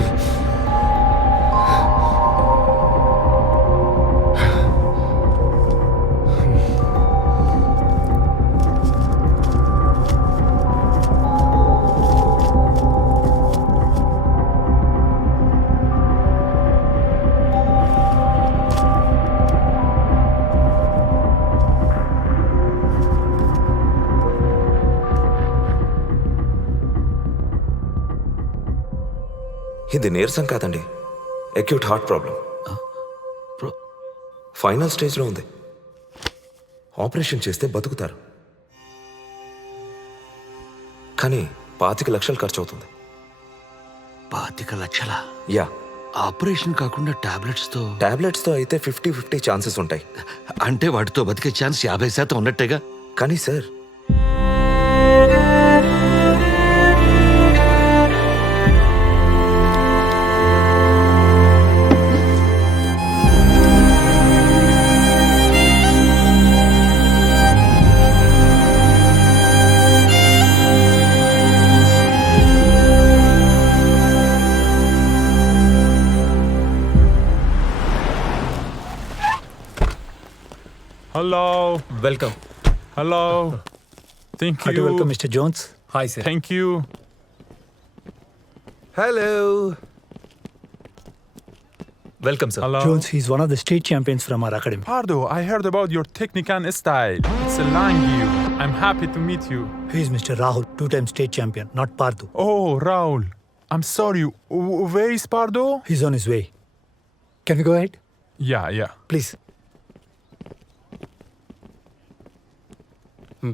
ఇది నీరసం కాదండి, అక్యూట్ హార్ట్ ప్రాబ్లం. ఫైనల్ స్టేజ్లో ఉంది. ఆపరేషన్ చేస్తే బతుకుతారు, కానీ 25 లక్షలు ఖర్చు అవుతుంది. 25 లక్షల? యా. ఆపరేషన్ కాకుండా టాబ్లెట్స్తో అయితే 50-50 ఛాన్సెస్ ఉంటాయి. అంటే వాటితో బతికే ఛాన్స్ 50% ఉన్నట్టేగా. కానీ sir, Hello. Welcome. Hello. Thank you. Welcome mister Jones. Hi sir. Thank you. Hello. Welcome sir. Hello. Jones, he's one of the state champions from our academy. Pardo, I heard about your technique and style. It's a Langyu. I'm happy to meet you. He is Mr. Rahul, 2-time state champion, not Pardu. Oh, Raul. I'm sorry. Where is Pardo? He's on his way. Can we go ahead? Yeah. Please.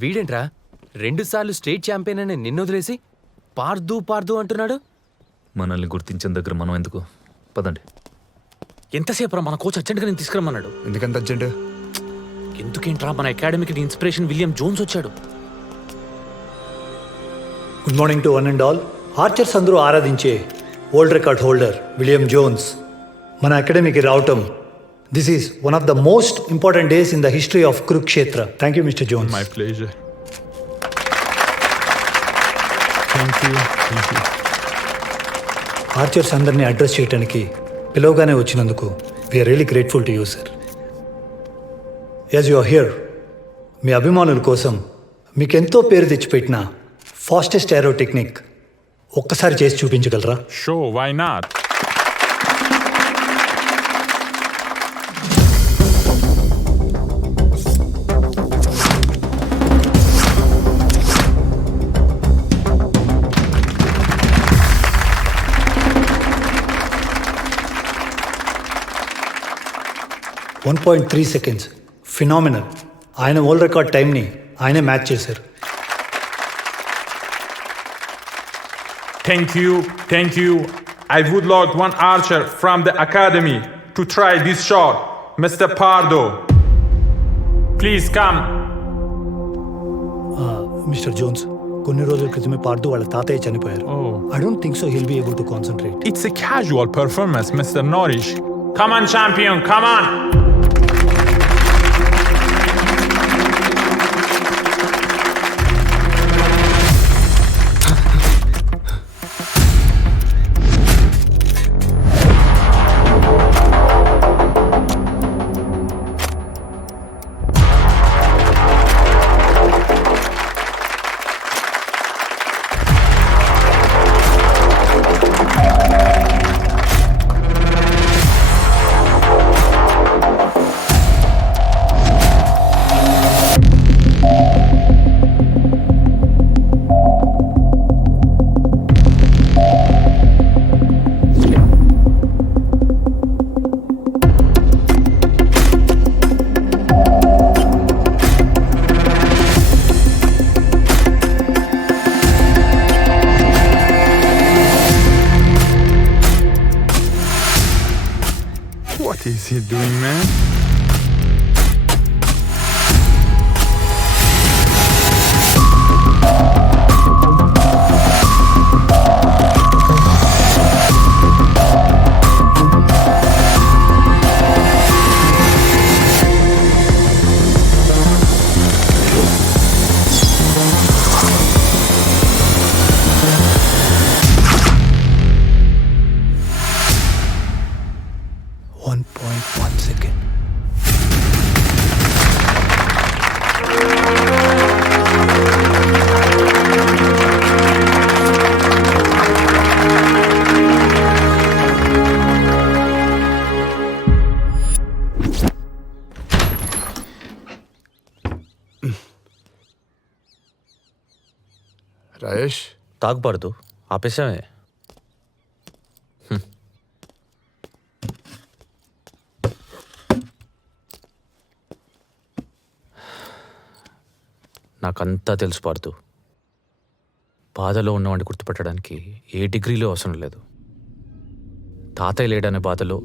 వీడేంట్రా 2 సార్లు స్టేట్ ఛాంపియన్ అని నిన్ను వదిలేసి పార్దు అంటున్నాడు. మనల్ని గుర్తించిన దగ్గర మనం ఎందుకు? పదండి. ఎంతసేపు రా, మన కోచ్ అర్జెంట్గా నేను తీసుకురమ్మన్నాడు. ఎందుకంత అర్జెంట్? ఎందుకేంట్రా, మన అకాడమీకి ఇన్స్పిరేషన్ విలియం జోన్స్ వచ్చాడు. Good morning to one and all. Archers అందరూ ఆరాధించే world record holder William Jones మన అకాడమీకి రావటం, this is one of the most important days in the history of Kurukshetra. Thank you mister Jones. My pleasure. Thank you. Archers అందరినీ అడ్రస్ చేయడానికి పిలవగానే వచ్చినందుకు we are really grateful to you sir. As you are here, మీ అభిమానుల కోసం మీకెంతో పేరు తెచ్చిపెట్టిన ఫాస్టెస్ట్ ఏరో టెక్నిక్ ఒక్కసారి చేసి చూపించగలరా? Sure, why not? .3 seconds. Phenomenal. ఆయన వరల్డ్ రికార్డ్ టైంని ఆయనే మ్యాచ్ చేశారు. Thank you. I would like one archer from the academy to try this shot. Mr. Pardo, please come. Mister Jones, కొన్ని రోజుల క్రితమే పార్దు వాళ్ళ తాతయ్య చనిపోయారు. I don't think so he'll be able to concentrate. It's a casual performance, Mr. Norris. Come on, champion, come on! What is he doing, man? Rayesh, తాగబడదు, ఆపేసామే. నాకంతా తెలుసు పార్దు. బాధలో ఉన్నవాడిని గుర్తుపెట్టడానికి ఏ డిగ్రీలో అవసరం లేదు. తాతయ్య లేడనే బాధలో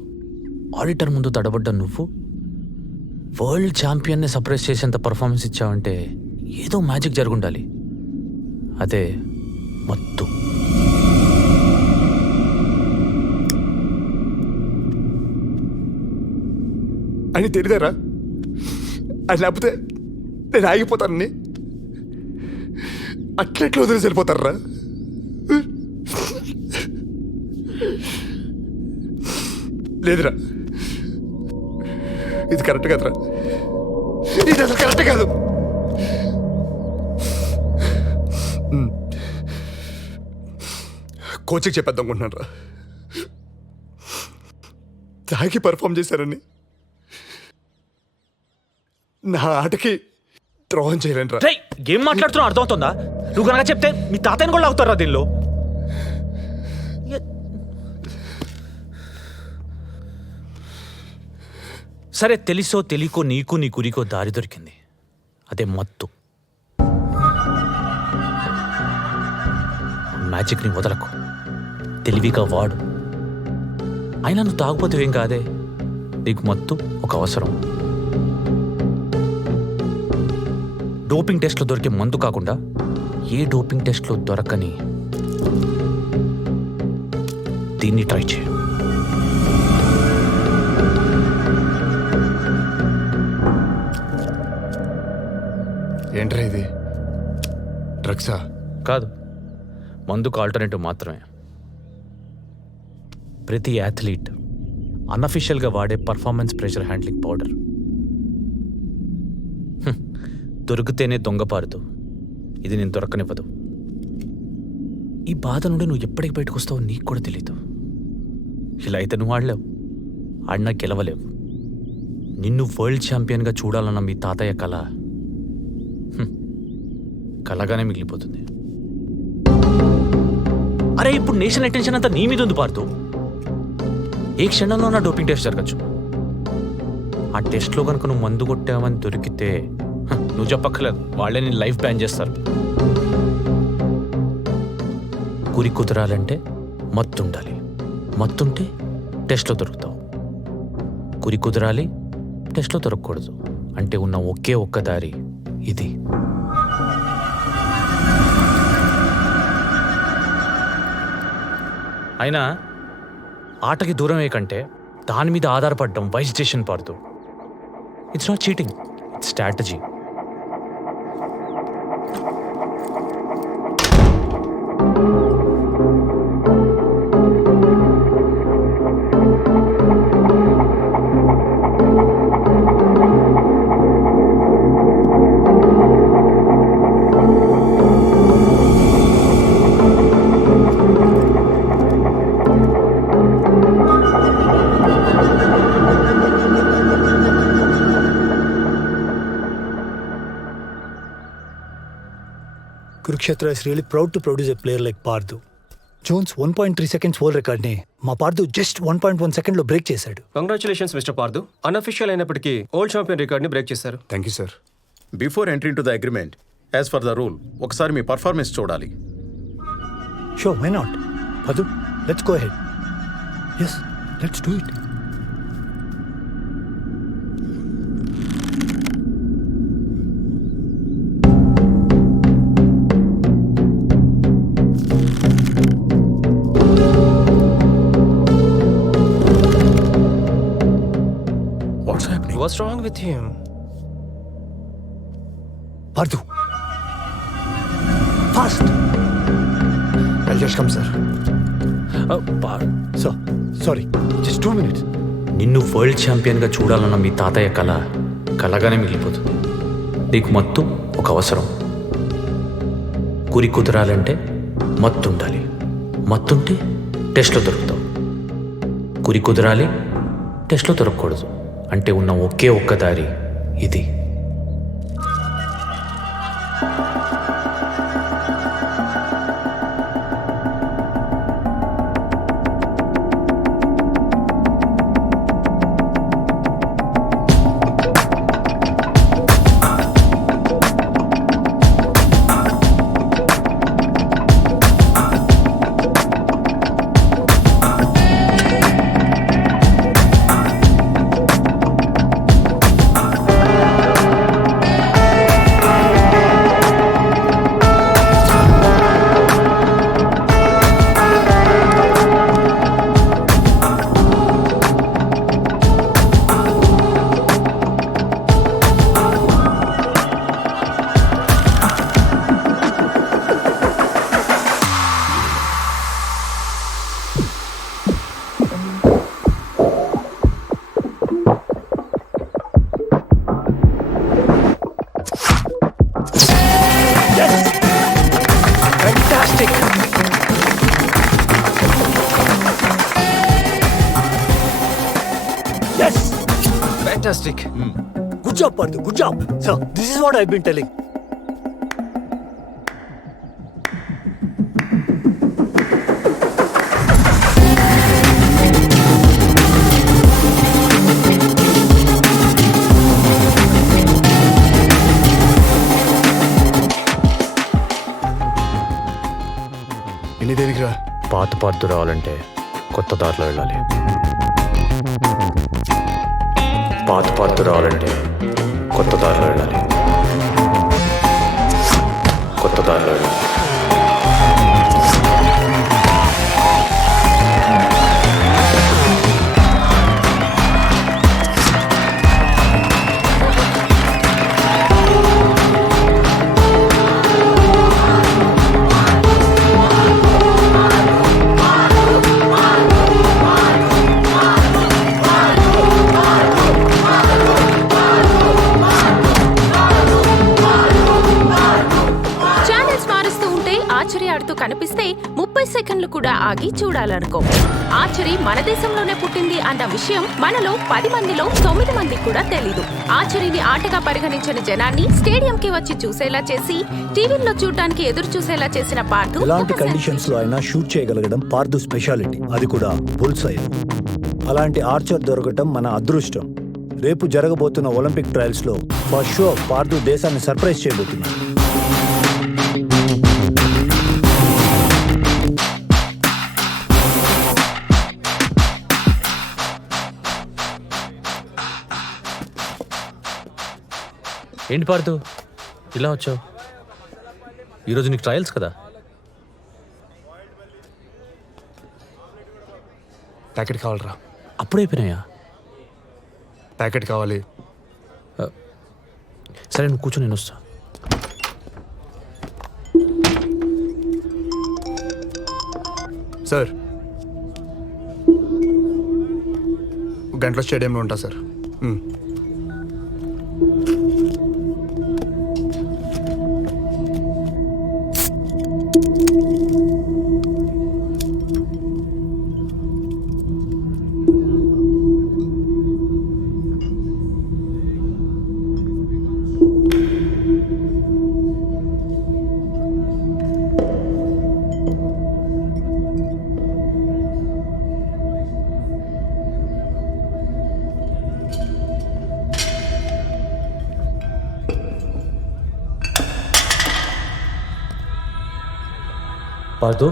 ఆడిటర్ ముందు తడబడ్డ నువ్వు వరల్డ్ ఛాంపియన్ని సర్ప్రైజ్ చేసేంత పర్ఫార్మెన్స్ ఇచ్చావంటే ఏదో మ్యాజిక్ జరుగుండాలి. అదే మత్తు. అని తెలియదారా? అది లేకపోతే నేను ఆగిపోతానని అట్లెట్లు వదిలేసి వెళ్ళిపోతారా? లేదురా, ఇది కరెక్ట్ కాదురా. ఇది అసలు కరెక్ట్ కాదు. కోచ్కి చెప్పేద్దాం అనుకుంటున్నాను రా. తాగి పర్ఫామ్ చేశారని నా ఆటకి ద్రోహం చేయలేను రా. ఏం మాట్లాడుతున్నావు అర్థమవుతుందా? నువ్వు కనుక చెప్తే మీ తాతయ్యని కూడా అవుతారా దీనిలో? సరే, తెలిసో తెలియకో నీకు నీ గురికో దారి దొరికింది. అదే మత్తు. మ్యాజిక్ని వదలకు, తెలివిగా వాడు. అయినా నువ్వు తాగుపోతే ఏం కాదే, నీకు మత్తు ఒక అవసరం. డోపింగ్ టెస్ట్లో దొరికే మందు కాకుండా ఏ డోపింగ్ టెస్ట్లో దొరకని దీన్ని ట్రై చేయి. ఏంట్రా ఇది? డ్రగ్సా? కాదు, మందుకు ఆల్టర్నేటివ్ మాత్రమే. ప్రతి అథ్లీట్ అన్అఫీషియల్గా వాడే పర్ఫార్మెన్స్ ప్రెషర్ హ్యాండ్లింగ్ పౌడర్. దొరికితేనే దొంగపారుదు, ఇది నేను దొరకనివ్వదు. ఈ బాధ నుండి నువ్వు ఎప్పటికి బయటకు వస్తావో నీకు కూడా తెలీదు. ఇలా అయితే నువ్వు ఆడలేవు, ఆడినా గెలవలేవు. నిన్ను వరల్డ్ ఛాంపియన్గా చూడాలన్న మీ తాతయ్య కళ కలగానే మిగిలిపోతుంది. అరే, ఇప్పుడు నేషనల్ అటెన్షన్ అంతా నీ మీద ఉంది పార్తూ. ఏ క్షణంలో నా డోపింగ్ టెస్ట్ జరగచ్చు. ఆ టెస్ట్లో కనుక నువ్వు మందు కొట్టావని దొరికితే నువ్వు చెప్పక్కర్లేదు, వాళ్ళే నీ లైఫ్ బ్యాన్ చేస్తారు. గురి కుదరాలంటే మత్తు ఉండాలి, మత్తుంటే టెస్ట్లో దొరుకుతావు. గురి కుదరాలి, టెస్ట్లో దొరకకూడదు. అంటే ఉన్న ఒకే ఒక్క దారి ఇది. అయినా ఆటకి దూరమే కంటే దాని మీద ఆధారపడడం wise decision Parthu. It's not cheating, it's strategy. Kurukshetra is really proud to produce a player like Parthu. Jones 1.3 seconds world record ని మా పార్థు జస్ట్ 1.1 సెకండ్ లో బ్రేక్ చేశాడు. Congratulations mister Partha. అన్అఫిషియల్ అయినప్పటికీ ఓల్డ్ ఛాంపియన్ రికార్డ్ ని బ్రేక్ చేశారు. Thank you sir. Before entry to the agreement, as for the rule, ఒకసారి మీ పర్ఫార్మెన్స్ చూడాలి. Sure, why not? Parthu, let's go ahead. Yes, let's do it. What's wrong with him? Parthu, fast. I'll just come, sir. Sir, sorry, just 2 minutes. నిన్ను వరల్డ్ ఛాంపియన్గా చూడాలన్న మీ తాతయ్య కళ కలగానే మిగిలిపోతుంది. నీకు మత్తు ఒక అవసరం. గురి కుదరాలంటే మత్తు ఉండాలి. మత్తుంటే టెస్ట్లో దొరుకుతావు. గురి కుదరాలి, టెస్ట్లో దొరకకూడదు. అంటే ఉన్న ఒకే ఒక్క దారి ఇది. Fantastic. Good job, Parthu. Good job. Sir, this is what I've been telling. ఎన్ని దేనికి రా? పాత పార్దు రావాలంటే కొత్త దారిలో వెళ్ళాలి. పాత పార్దు రావాలంటే కొత్త దారిలో వెళ్ళాలి. కొత్త దారిలో వెళ్ళాలి. ఆడుతూ కనిపిస్తే 30 సెకండ్లు కూడా ఆగి చూడాలనుకో. ఆర్చరీ మన దేశంలోనే పుట్టింది అన్న విషయం మనలో 10 మందిలో 9 మందికి కూడా తెలీదు. ఆర్చరీని ఆటగా పరిగణించిన జనాన్ని స్టేడియంకి వచ్చి చూసేలా చేసి టీవీల్లో చూడడానికి ఎదురు చూసేలా చేసిన పార్థు ఎలాంటి కండిషన్స్ లో అయినా షూట్ చేయగలగడం పార్థు స్పెషాలిటీ. అది కూడా బుల్స్ ఐ. అలాంటి ఆర్చర్ దొరకటం మన అదృష్టం. రేపు జరగబోతున్న ఒలింపిక్ ట్రయల్స్ లో ఫర్ షూర్ పార్థు దేశాన్ని సర్ప్రైజ్ చేయబోతున్నాడు. ఏంటి పార్థు ఇలా వచ్చావు? ఈరోజు నీకు ట్రయల్స్ కదా? ప్యాకెట్ కావాలరా. అప్పుడైపోయినాయా? ప్యాకెట్ కావాలి. సరే నువ్వు కూర్చో, నేను వస్తా. సార్ గంటలో స్టేడియంలో ఉంటా సార్. Pardu,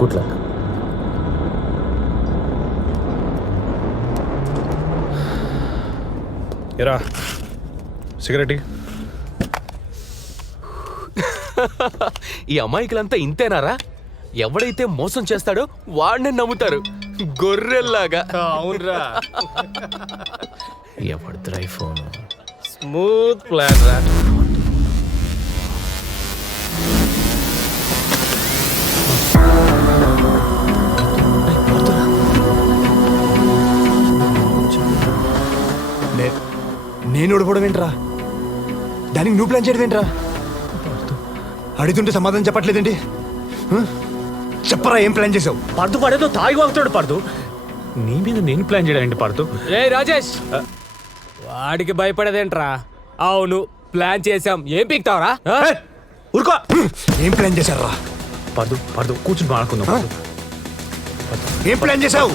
good luck. ఎరా సిగరెట్. ఈ అమాయకులంతా ఇంతేనారా? ఎవడైతే మోసం చేస్తాడో వాడిని నమ్ముతారు గొర్రెల్లాగా. అవునరా. ఎవరిద్ర ఫోన్? స్మూత్ ప్లాన్ రా. నేను ఓడిపోవడం ఏంట్రా? దానికి నువ్వు ప్లాన్ చేయడం ఏంట్రా? అడుగుతుంటే సమాధానం చెప్పట్లేదండి. చెప్పరా, ఏం ప్లాన్ చేసావు? పార్దు పడేదో తాగి వాగుతాడు. పార్దు, నీ మీద నేను ప్లాన్ చేయడం ఏంటి పార్దు? రే రాజేష్, వాడికి భయపడేదేంట్రా? అవును, ప్లాన్ చేసాం. ఏం పీక్తావరా? ఊరుకో. ఏం ప్లాన్ చేశారా? పార్దు పార్దు కూర్చుని మాట్లాడుకుందాం. ఏం ప్లాన్ చేసావు?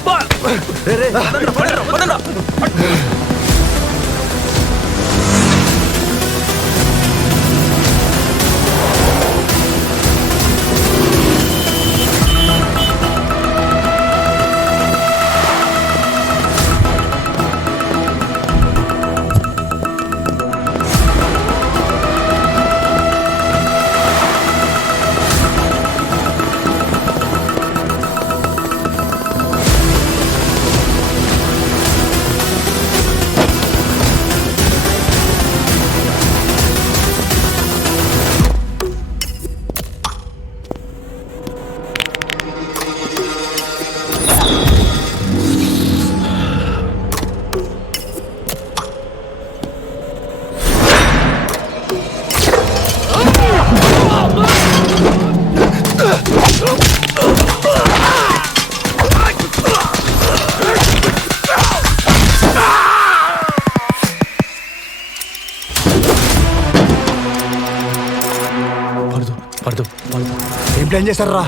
ఏం ప్లాన్ చేశారా?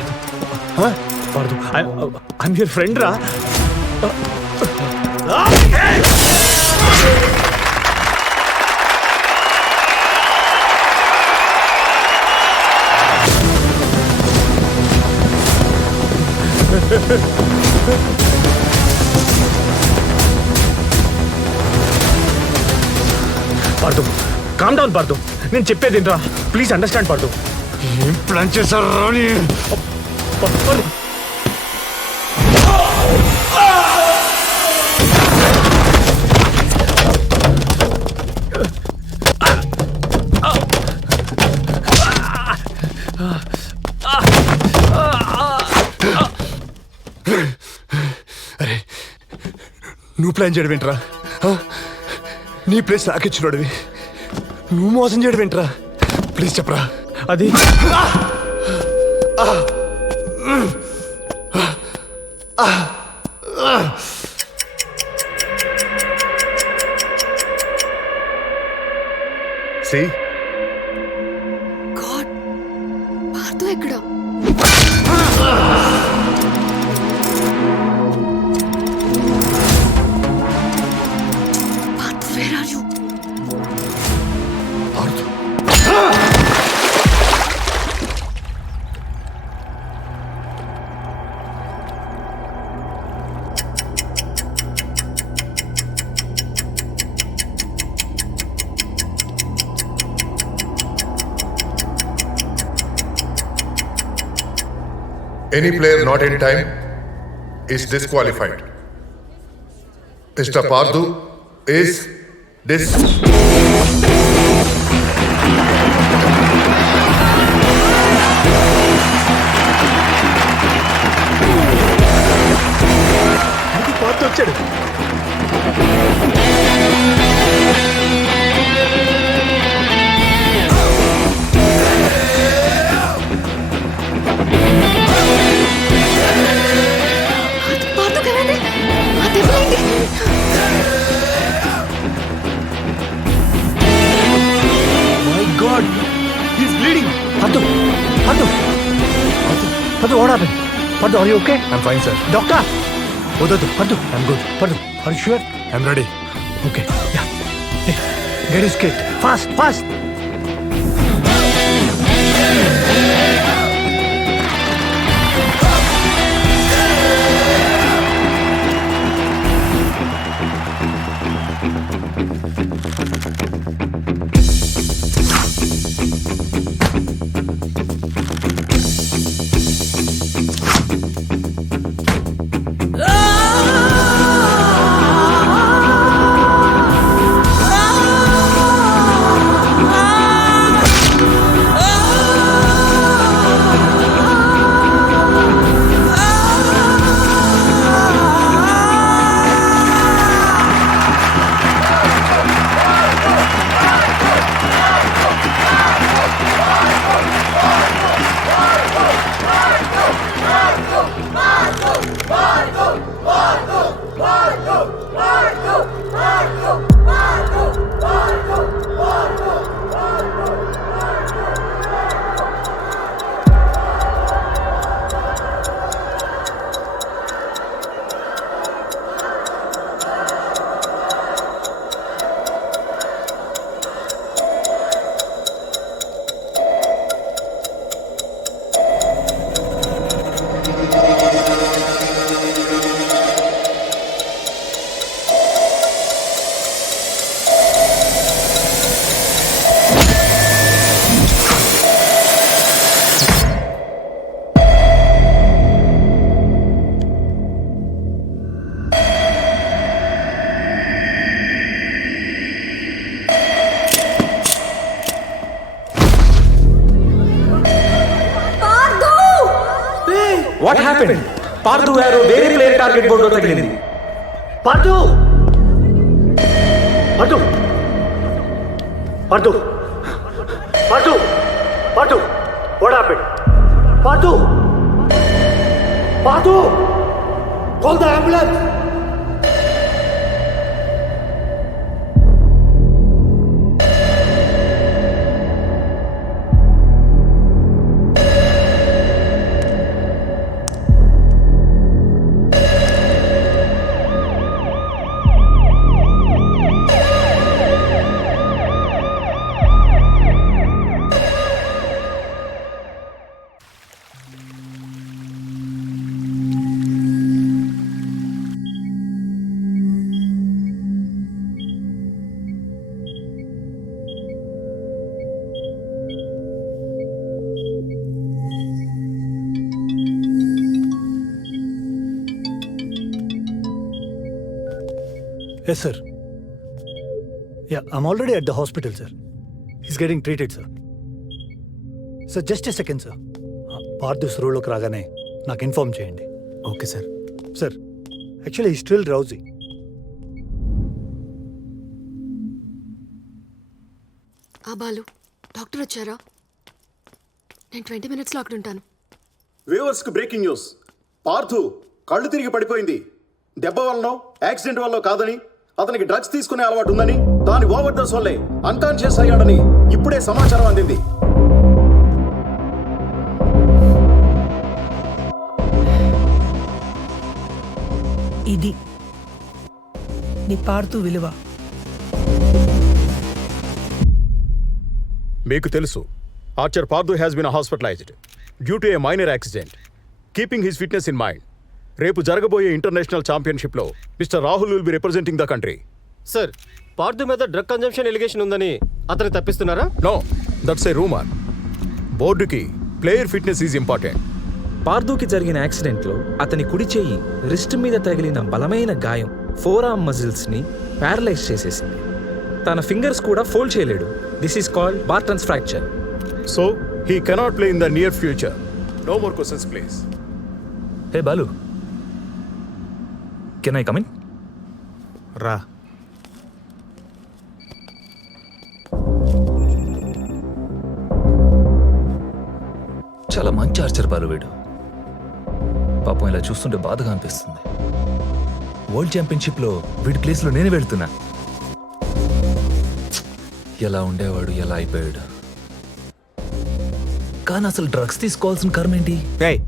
పార్దు, ఐఎమ్ యువర్ ఫ్రెండ్ రా. Pardu, calm down Pardu. నేను చెప్పేది రా, ప్లీజ్ అండర్స్టాండ్ పార్దు. ఏం ప్లాన్ చేశారా? అరే, నువ్వు ప్లాన్ చేయడం ఏంట్రా? నీ ప్లేస్ నాకిచ్చినోడివి నువ్వు మోసం చేయడం ఏంట్రా? ప్లీజ్ చెప్పరా. అది గాడ్, పార్దు ఎక్కడ? Pardu, where are you? Any player not in time is disqualified. Mr. Pardu is వచ్చాడు. My god, he is bleeding. Paddu Paddu Paddu, what happened? Paddu, are you okay? I'm fine sir. Doctor, వద్దు Paddu, I'm good. Paddu, are you sure? I'm ready. Okay, yeah, get his kit fast fast. What happened? Parthu arrow వేరే ప్లేయర్ టార్గెట్ బోర్డులో తగిలింది. Parthu Parthu Parthu Parthu Parthu, what happened? Parthu Parthu, call the ambulance. Yes, sir. Yeah, I'm already at the hospital, sir. He's getting treated, sir. Sir, just a second, sir. Parthu స్రూలోకి రాగానే నాకు ఇన్ఫార్మ్ చేయండి. Okay sir. Sir, actually he still drowsy. Balu, doctor వచ్చారా? నేను 20 minutesలో అక్కడ ఉంటాను. వ్యూవర్స్కి బ్రేకింగ్ న్యూస్. పార్థు కళ్ళు తిరిగి పడిపోయింది. దెబ్బ వల్లనో యాక్సిడెంట్ వల్ల కాదని, అతనికి డ్రగ్స్ తీసుకునే అలవాటు ఉందని, దాని ఓవర్ డోస్ వల్లే అన్కాన్షియస్ అయ్యాడని ఇప్పుడే సమాచారం అందింది. ఇది నీ పార్థు విలువ. మీకు తెలుసు, archer Parthu has been hospitalised due to a minor accident. Keeping his fitness in mind, రేపు జరగబోయే ఇంటర్నేషనల్ ఛాంపియన్షిప్లో mister Rahul will be representing the country. Sir, Parthu మీద డ్రగ్ కన్జంప్షన్ ఎలిగేషన్ ఉందని అతను తప్పిస్తున్నారా? No, that's a rumour. బోర్డుకి ప్లేయర్ ఫిట్నెస్ ఈజ్ ఇంపార్టెంట్. పార్థుకి జరిగిన యాక్సిడెంట్లో అతని కుడి చెయ్యి రిస్ట్ మీద తగిలిన బలమైన గాయం ఫోరామ్ మజిల్స్ని ప్యారలైజ్ చేసేసింది. తన ఫింగర్స్ కూడా ఫోల్డ్ చేయలేడు. This is called Barton's fracture. So he cannot play in the near future. No more questions please. Hey Balu, can I come in? రా. చాలా మంచి ఆర్చర్ బాలు వీడు. పాపం ఇలా చూస్తుంటే బాధగా అనిపిస్తుంది. వరల్డ్ ఛాంపియన్షిప్లో వీడి ప్లేస్లో నేనే వెళ్తున్నా. ఎలా ఉండేవాడు, ఎలా అయిపోయాడు. కానీ అసలు డ్రగ్స్ తీసుకోవాల్సిన కర్మ ఏంటి? ఏయ్,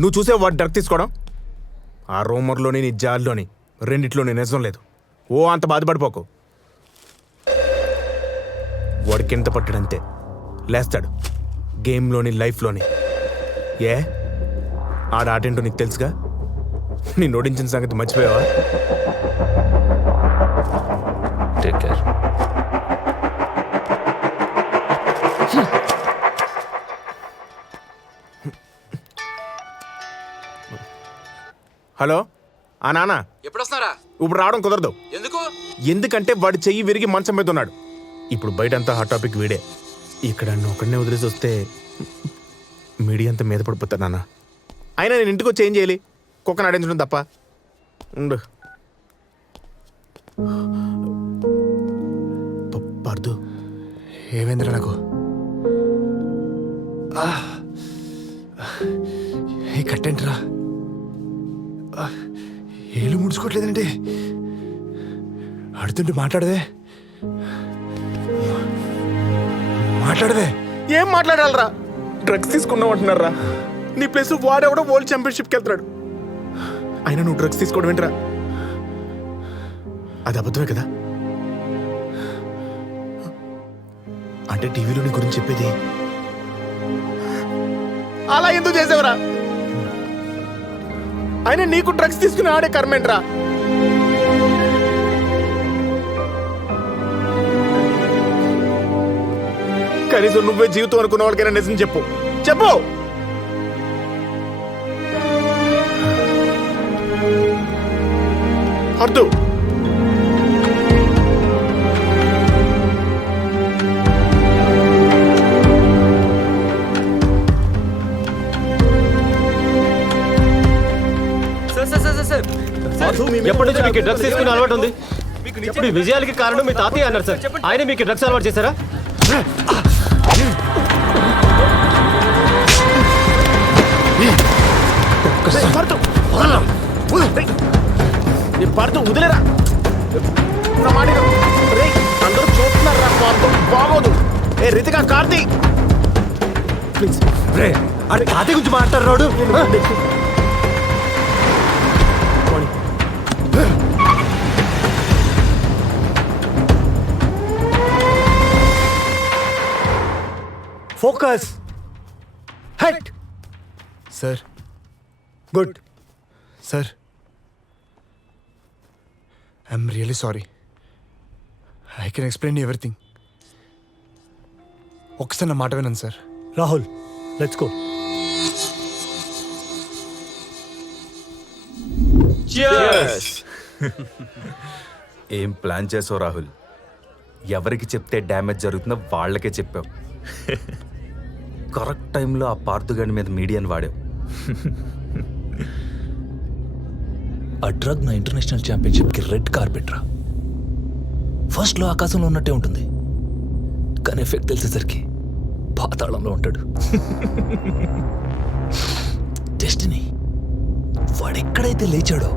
నువ్వు చూసే వాడు డ్రగ్ తీసుకోవడం? ఆ రూమర్లోని నీ జాల్లోని రెండిట్లోని నిజం లేదు. ఓ అంత బాధపడిపోకు. వాడికి ఎంత పట్టాడంతే లేస్తాడు, గేమ్లోని లైఫ్లోని. ఏ ఆడ ఆటేంటో నీకు తెలుసుగా. నేను ఓడించిన సంగతి మర్చిపోయావా? Take care. హలో, ఆ నాన్న ఎప్పుడు వస్తారా? ఇప్పుడు రావడం కుదరదు. ఎందుకు? ఎందుకంటే వాడి చెయ్యి విరిగి మంచం మీద ఉన్నాడు. ఇప్పుడు బయట అంతా హాట్ టాపిక్ వీడే. ఇక్కడ నన్ను ఒక్కడనే వదిలేసి వస్తే మీడియా అంతా మీద పడిపోతాడు నాన్న. అయినా నేను ఇంటికి వచ్చి ఏం చేయాలి? కుక్కను ఆడించడం తప్ప. ఉండు. పార్థు, ఏమైందిరా నాకు? ఏ కట్టేంట్రా? ఏళ్ళు ముడుచుకోవట్లేదంటే ఆడుతుంటే మాట్లాడదే. ఏం మాట్లాడాలరా? డ్రగ్స్ తీసుకున్నావు అంటున్నారా? నీ ప్లేస్ వాడెవడో వరల్డ్ ఛాంపియన్షిప్కి వెళ్తున్నాడు. అయినా నువ్వు డ్రగ్స్ తీసుకోవడం ఏంట్రా? అది అబద్ధమే కదా? అంటే టీవీలో నీ గురించి చెప్పేది అలా ఎందుకు చేసేవరా? అయినా నీకు డ్రగ్స్ తీసుకుని ఆడే కర్మేంట్రా? కనీసం నువ్వే జీవితం అనుకున్న వాళ్ళకైనా నిజం చెప్పు. చెప్పు. అర్థు, ఎప్పటి నుంచి మీకు డ్రగ్స్ తీసుకునే అలవాటు ఉంది? ఇప్పుడు విజయాలకి కారణం మీ తాతయ్య అన్నారు సార్. ఆయన మీకు డ్రగ్స్ అలవాటు చేశారా? వదిలేరా. అందరూ చూస్తున్నారా? బాగోదు. ఏ రితికా, కార్తీ ప్లీజ్. తాతయ్య గురించి మాట్లాడరాడు. Focus. Head. Sir, good. Sir, I'm really sorry. I can explain everything. ఒకసారి నా మాట వినండి సార్. Rahul, let's go. ఏం ప్లాన్ చేసావు రాహుల్? ఎవరికి చెప్తే డ్యామేజ్ జరుగుతుందో వాళ్ళకే చెప్పావు. కరెక్ట్ టైంలో ఆ పార్థుగాడి మీద మీడియాని వాడావు. ఆ డ్రగ్ నా ఇంటర్నేషనల్ ఛాంపియన్షిప్కి రెడ్ కార్పెట్ రా. ఫస్ట్లో ఆకాశంలో ఉన్నట్టే ఉంటుంది, కానీ ఎఫెక్ట్ తెలిసేసరికి పాతాళంలో ఉంటాడు. డెస్టినీ వాడెక్కడైతే లేచాడో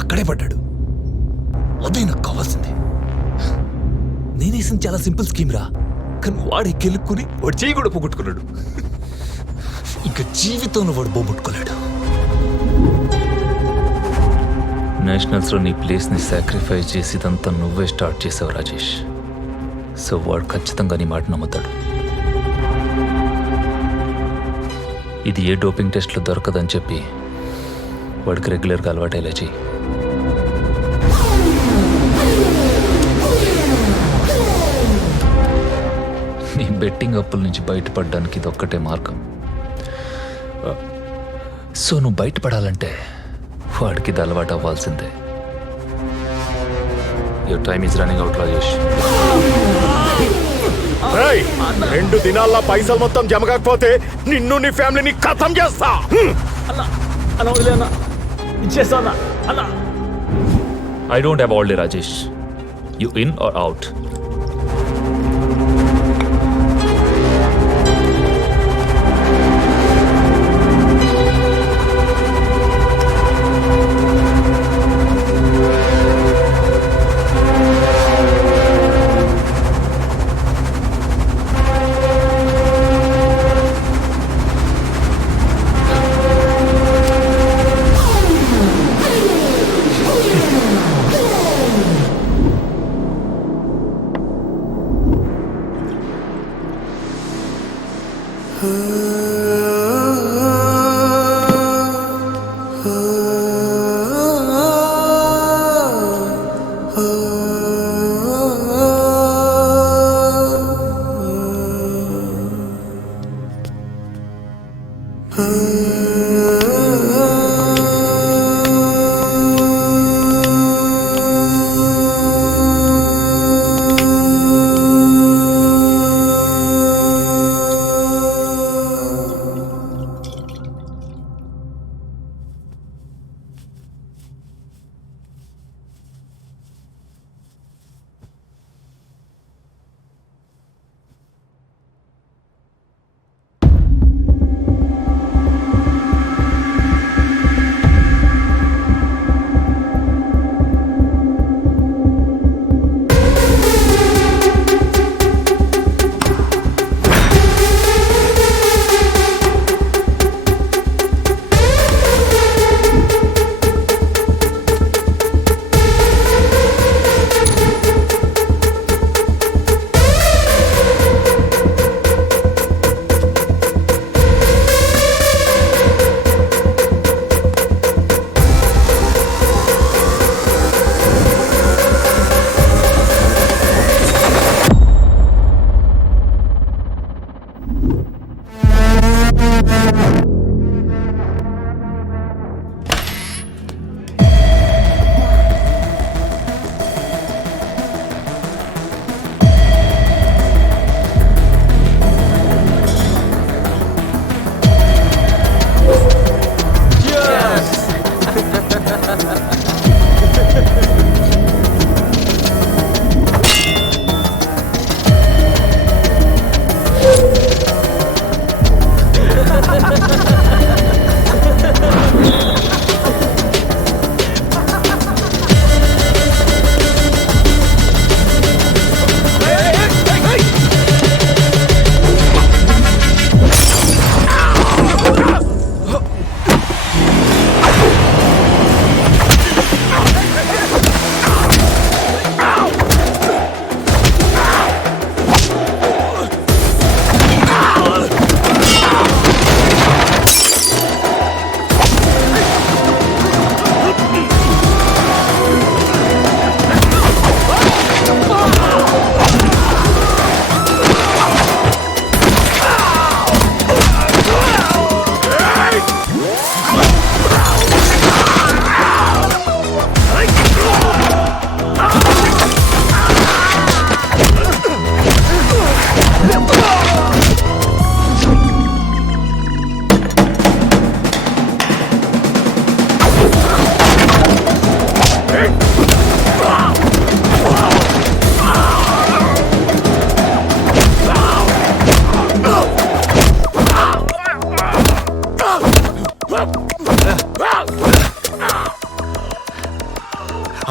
అక్కడే పడ్డాడు. అదే నాకు కావాల్సింది. నేనేసిన చాలా సింపుల్ స్కీమ్ రా, కానీ వాడు గెలుక్కుని వాడు చేయి కూడా పోగొట్టుకున్నాడు. ఇంకా జీవితంలో వాడు పోగొట్టుకోలేడు. నేషనల్స్లో నీ ప్లేస్ని సాక్రిఫైస్ చేసి ఇదంతా నువ్వే స్టార్ట్ చేసావు రాజేష్. సో వాడు ఖచ్చితంగా నీ మాట నమ్ముతాడు. ఇది ఏ డోపింగ్ టెస్ట్లో దొరకదని చెప్పి వాడికి రెగ్యులర్గా అలవాటేలా చెయ్యి. నీ బెట్టింగ్ అప్పుల నుంచి బయటపడడానికి ఇది ఒక్కటే మార్గం. సో నువ్వు బయటపడాలంటే వాడికి ఇది అలవాటు అవ్వాల్సిందే. Your time is running out Rajesh. 2 దినాల్లో పైసలు మొత్తం జమ కాకపోతే నిన్ను నీ ఫ్యామిలీని ఖతం చేస్తా. I don't have all day, Rajesh. You in or out?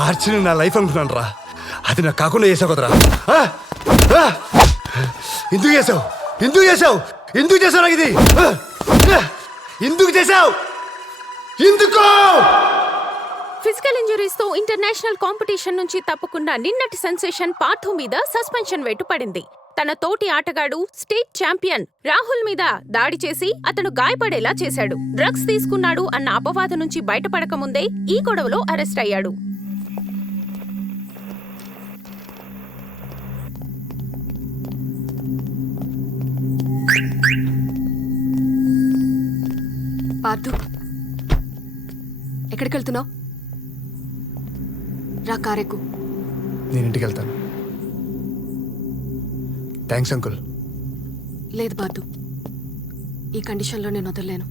Archer నా లైఫ్ అనుకున్నాను రా, అది నాకు కాకుండా చేసావు కదరా. ఎందుకు చేసావు ఎందుకు చేసావు ఎందుకు చేసావు నాకు ఇది ఎందుకు చేసావు ఎందుకు? ఫిజికల్ ఇంజరీస్ తో ఇంటర్నేషనల్ కాంపిటీషన్ నుంచి తప్పకుండా నిన్నటి సెన్సేషన్ పార్థు మీద సస్పెన్షన్ వేటు పడింది. తన తోటి ఆటగాడు స్టేట్ ఛాంపియన్ రాహుల్ మీద దాడి చేసి అతను గాయపడేలా చేశాడు. డ్రగ్స్ తీసుకున్నాడు అన్న అపవాదు నుంచి బయటపడక ముందే ఈ గొడవలో అరెస్ట్ అయ్యాడు. పార్థు, ఎక్కడికి వెళ్తున్నావు? రా కారెక్కు. నేను ఇంటికి వెళ్తాను. Thanks uncle. లేదు బాదు, ఈ కండిషన్లో నేను వదలలేను.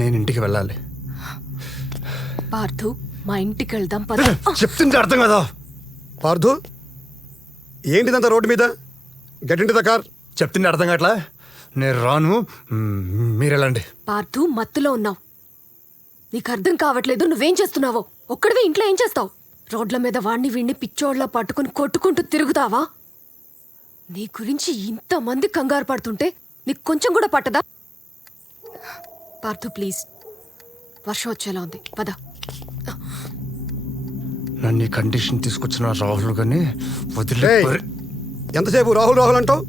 నేను ఇంటికి వెళ్ళాలి. పార్థు, మా ఇంటికి వెళ్దాం పద. చెప్తుంటే అర్థం కదా. పార్థు, ఏంటిదంతా రోడ్డు మీద? Get in to the car. చెప్తుంటే అర్థం కావట్లా? నేను రాను, మీరు వెళ్ళండి. పార్థు, మత్తులో ఉన్నావు. నీకు అర్థం కావట్లేదు. నువ్వేం చేస్తున్నావో. ఒక్కడివే ఇంట్లో ఏం చేస్తావు? రోడ్ల మీద వాడిని వీడిని పిచ్చోళ్ళ పట్టుకుని కొట్టుకుంటూ తిరుగుతావా? నీ గురించి ఇంతమంది కంగారు పడుతుంటే నీకు కొంచెం కూడా పట్టదా? పార్థు ప్లీజ్, వర్షం వచ్చేలా ఉంది, పద. నన్ను ఈ కండిషన్ తీసుకొచ్చిన రాహుల్ గాని వదిలే. ఎంతసేపు రాహుల్ రాహుల్ అంటావు?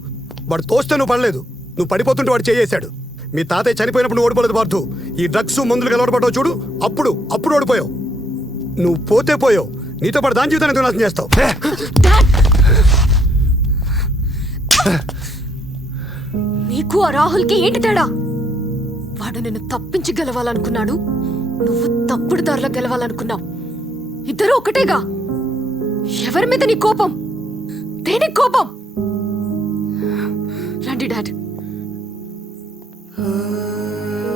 వాడు తోస్తే నువ్వు పడలేదు, నువ్వు పడిపోతుంటే వాడు చేయేశాడు. మీ తాతయ్య చనిపోయినప్పుడు నువ్వు ఓడిపోలేదు పార్థు. ఈ డ్రగ్స్ మందులు అలవాటు పడ్డావు చూడు, అప్పుడు ఓడిపోయావు. నువ్వు పోతే పోయావు, నీతో పాటు దాని జీవితాన్ని నాశనం చేస్తావు. నీకు ఆ రాహుల్కి ఏంటి తేడా? వాడు నిన్ను తప్పించి గెలవాలనుకున్నాడు, నువ్వు తప్పుడు దారిలో గెలవాలనుకున్నావు. ఇద్దరు ఒకటేగా. ఎవరి మీద నీ కోపం? దేనికి కోపం? రండి డాడ్.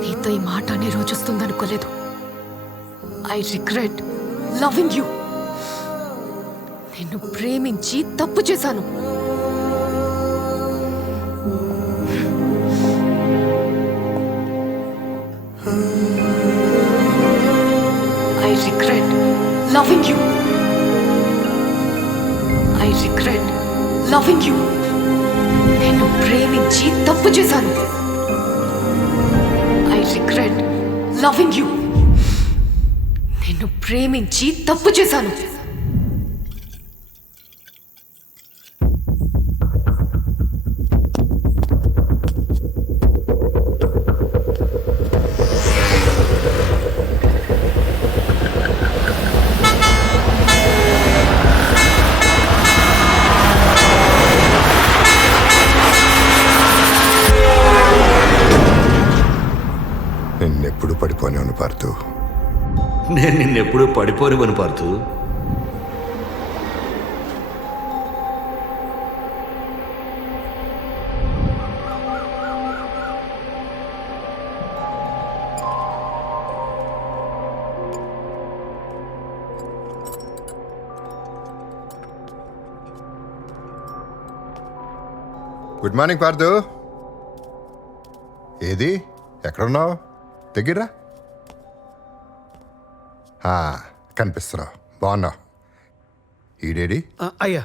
నీతో ఈ మాట అనే రోజు వస్తుందనుకోలేదు. I regret loving you. నిన్ను ప్రేమించి తప్పు చేశాను. I regret loving you. I regret loving you. నేను ప్రేమించి తప్పు చేశాను. I regret loving you. నేను ప్రేమించి తప్పు చేశాను. నిన్నెప్పుడు పడిపోయాను పార్థు. నేను నిన్నెప్పుడు పడిపోనివను పార్థు. Good morning Parthu. ఏది ఎక్కడున్నావు? దగ్గర కనిపిస్తున్నావు, బాగున్నావు. ఈడేడి? అయ్యా,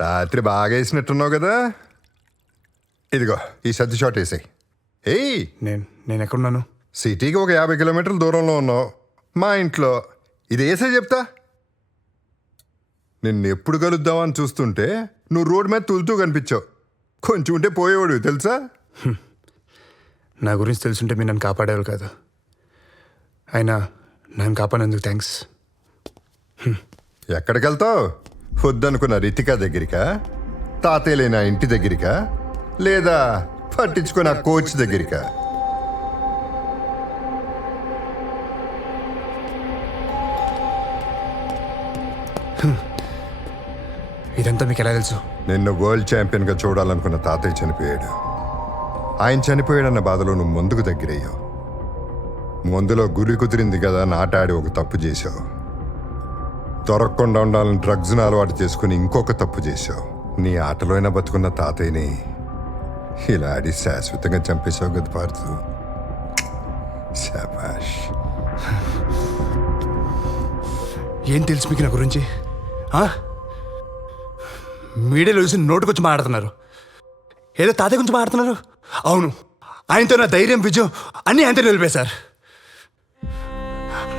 రాత్రి బాగా వేసినట్టున్నావు కదా. ఇదిగో ఈ సర్ది షాట్ వేసాయి. ఏయ్, నేను ఎక్కడున్నాను? సిటీకి ఒక 50 కిలోమీటర్ల దూరంలో ఉన్నావు. మా ఇంట్లో ఇది వేసే చెప్తా. నిన్ను ఎప్పుడు కలుద్దామని చూస్తుంటే నువ్వు రోడ్డు మీద తులుతూ కనిపించావు. కొంచెం ఉంటే పోయేవాడు తెలుసా. నా గురించి తెలుసుంటే మీరు నన్ను కాపాడేవాళ్ళు కాదు. అయినా నన్ను కాపాడేందుకు థ్యాంక్స్. ఎక్కడికి వెళ్తావు? వద్దనుకున్న రితికా దగ్గరికా, తాతయ్య లేని ఇంటి దగ్గరికా, లేదా పట్టించుకున్న కోచ్ దగ్గరికా? ఇదంతా మీకు ఎలా తెలుసు? నిన్ను వరల్డ్ ఛాంపియన్గా చూడాలనుకున్న తాతయ్య చనిపోయాడు. ఆయన చనిపోయాడన్న బాధలో నువ్వు ముందుకు దగ్గరయ్యావు. ముందులో గురి కుదిరింది కదా నాటాడి ఒక తప్పు చేశావు. దొరకకుండా ఉండాలని డ్రగ్స్ను అలవాటు చేసుకుని ఇంకొక తప్పు చేశావు. నీ ఆటలో అయినా బతుకున్న తాతయ్యని ఇలా ఆడి శాశ్వతంగా చంపేశావు కదా పార్థు. శాబాష్. ఏం తెలుసు మీకు నా గురించి? మీడియాలో చూసి నోటుకొచ్చి మాట్లాడుతున్నారు. ఏదో తాతయ్య గురించి మాట్లాడుతున్నారు. అవును, ఆయనతో నా ధైర్యం, విజయం అన్నీ ఆయనతో నిలిపేశారు.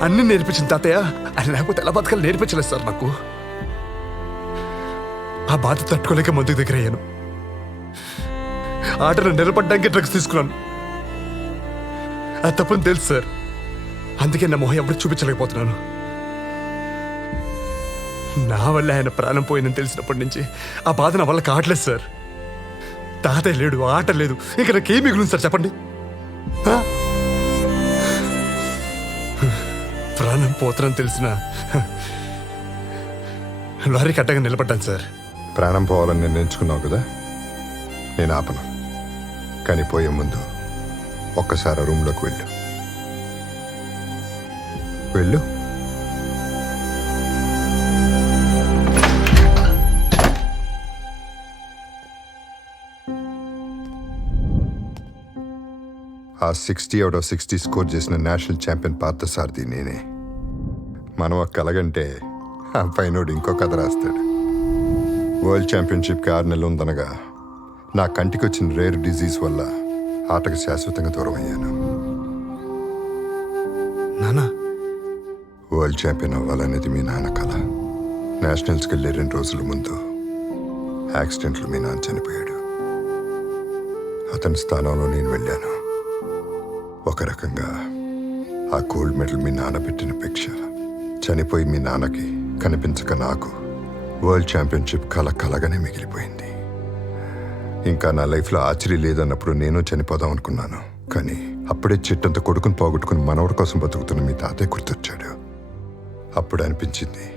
అన్నీ నేర్పించిన తాతయ్య ఆయన లేకపోతే ఎలా బతకాలి నేర్పించలేదు సార్ నాకు. ఆ బాధ తట్టుకోలేక ముందుకు దగ్గర అయ్యాను. ఆటను నిలబడ్డానికి డ్రగ్స్ తీసుకున్నాను. అది తప్పని తెలుసు సార్. అందుకే నా మొహం ఎప్పుడు చూపించలేకపోతున్నాను. నా వల్ల ఆయన ప్రాణం పోయిందని తెలిసినప్పటి నుంచి ఆ బాధ నా వల్ల కావట్లేదు సార్. తాతయ్య లేడు, ఆట లేదు, ఇంకా నాకేం మిగులుంది సార్ చెప్పండి. ప్రాణం పోతుందని తెలిసిన లారీ కట్టగా నిలబడ్డాను సార్. ప్రాణం పోవాలని నిర్ణయించుకున్నావు కదా, నేను ఆపను. కానీ పోయే ముందు ఒక్కసారి ఆ రూమ్లోకి వెళ్ళు. వెళ్ళు. ఆ 60 out of 60 స్కోర్ చేసిన నేషనల్ ఛాంపియన్ పార్థసారథి నేనే. మనం ఒక కలగంటే ఆ పైనోడు ఇంకో కథ రాస్తాడు. వరల్డ్ ఛాంపియన్షిప్కి 6 నెలలు ఉందనగా నా కంటికి వచ్చిన రేర్ డిజీజ్ వల్ల ఆటకు శాశ్వతంగా దూరం అయ్యాను. నానా, వరల్డ్ ఛాంపియన్ అవ్వాలనేది మీ నాన్న కళ. నేషనల్స్కి వెళ్ళే 2 రోజుల ముందు యాక్సిడెంట్లో మీ నాన్న చనిపోయాడు. అతని స్థానంలో నేను వెళ్ళాను. ఒక రకంగా ఆ గోల్డ్ మెడల్ మీ నాన్న పెట్టిన భిక్ష. చనిపోయి మీ నాన్నకి కనిపించక నాకు వరల్డ్ ఛాంపియన్షిప్ కళ కలగానే మిగిలిపోయింది. ఇంకా నా లైఫ్లో ఆశ్చర్యం లేదన్నప్పుడు నేను చనిపోదాం అనుకున్నాను. కానీ అప్పుడే చెట్టంత కొడుకుని పోగొట్టుకుని మనవడి కోసం బతుకుతున్న మీ తాతయ్య గుర్తొచ్చాడు. అప్పుడు అనిపించింది,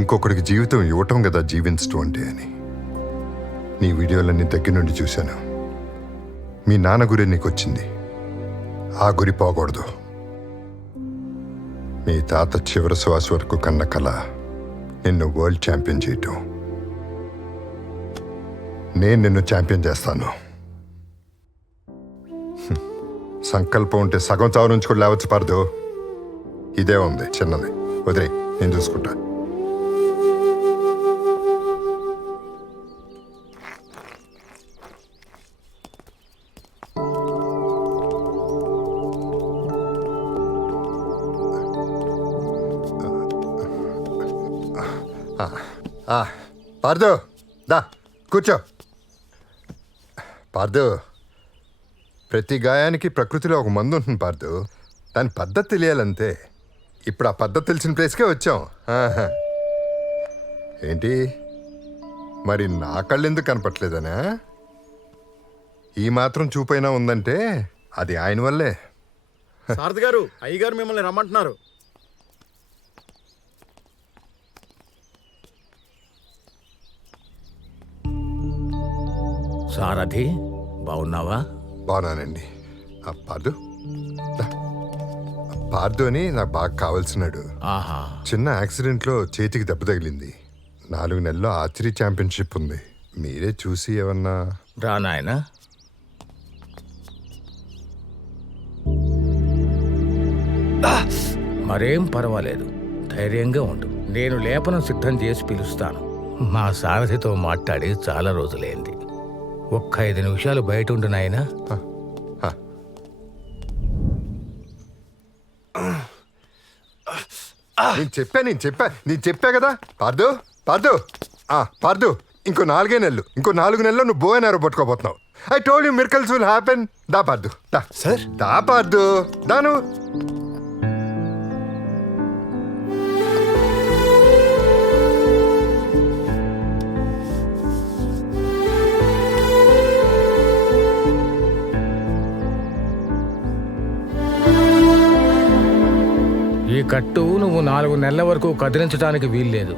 ఇంకొకడికి జీవితం ఇవ్వటం కదా జీవించటం అంటే అని. నీ వీడియోలన్నీ దగ్గర నుండి చూశాను. మీ నాన్న గురి నీకు వచ్చింది, ఆ గురి పోకూడదు. మీ తాత చివరి శ్వాస వరకు కన్న కళ నిన్ను వరల్డ్ ఛాంపియన్ చేయటం. నేను నిన్ను ఛాంపియన్ చేస్తాను. సంకల్పం ఉంటే సగం చావు నుంచి కూడా లేవచ్చు పడదు. ఇదే ఉంది చిన్నది, వదిలే, నేను చూసుకుంటా. పార్దు, దా కూర్చో. పార్దు, ప్రతి గాయానికి ప్రకృతిలో ఒక మందు ఉంటుంది పార్దు. దాని పద్ధతి తెలియాలంతే. ఇప్పుడు ఆ పద్ధతి తెలిసిన ప్లేస్కే వచ్చాం. ఆహా. ఏంటి మరి నా కళ్ళు ఎందుకు కనపట్లేదనా? ఈ మాత్రం చూపైనా ఉందంటే అది ఆయన వల్లే. సారథి గారు, అయ్యగారు మిమ్మల్ని రమ్మంటున్నారు. సారథి, బాగున్నావా? బాగున్నానండి. పార్దు, పార్దు అని నాకు బాగా కావాల్సినాడు. ఆహా. చిన్న యాక్సిడెంట్లో చేతికి దెబ్బ తగిలింది. 4 నెలల్లో ఆర్చరీ ఛాంపియన్షిప్ ఉంది. మీరే చూసి ఏమన్నా. రా నాయనా. మరేం పర్వాలేదు, ధైర్యంగా ఉండు. నేను లేపనం సిద్ధం చేసి పిలుస్తాను. మా సారథితో మాట్లాడి చాలా రోజులైంది. ఒక్క 5 నిమిషాలు బయట ఉండు నాయనా. నేను చెప్పా కదా పార్దు. పార్దు, పార్దు, ఇంకో 4 నెలలు, ఇంకో 4 నెలల్లో నువ్వు బోయనారో పట్టుకోబోతున్నావు. I told you miracles will happen. దా పార్దు, దా సార్, దా పార్దు, దాను. ఈ కట్టు నువ్వు 4 నెలల వరకు కదిలించడానికి వీల్లేదు.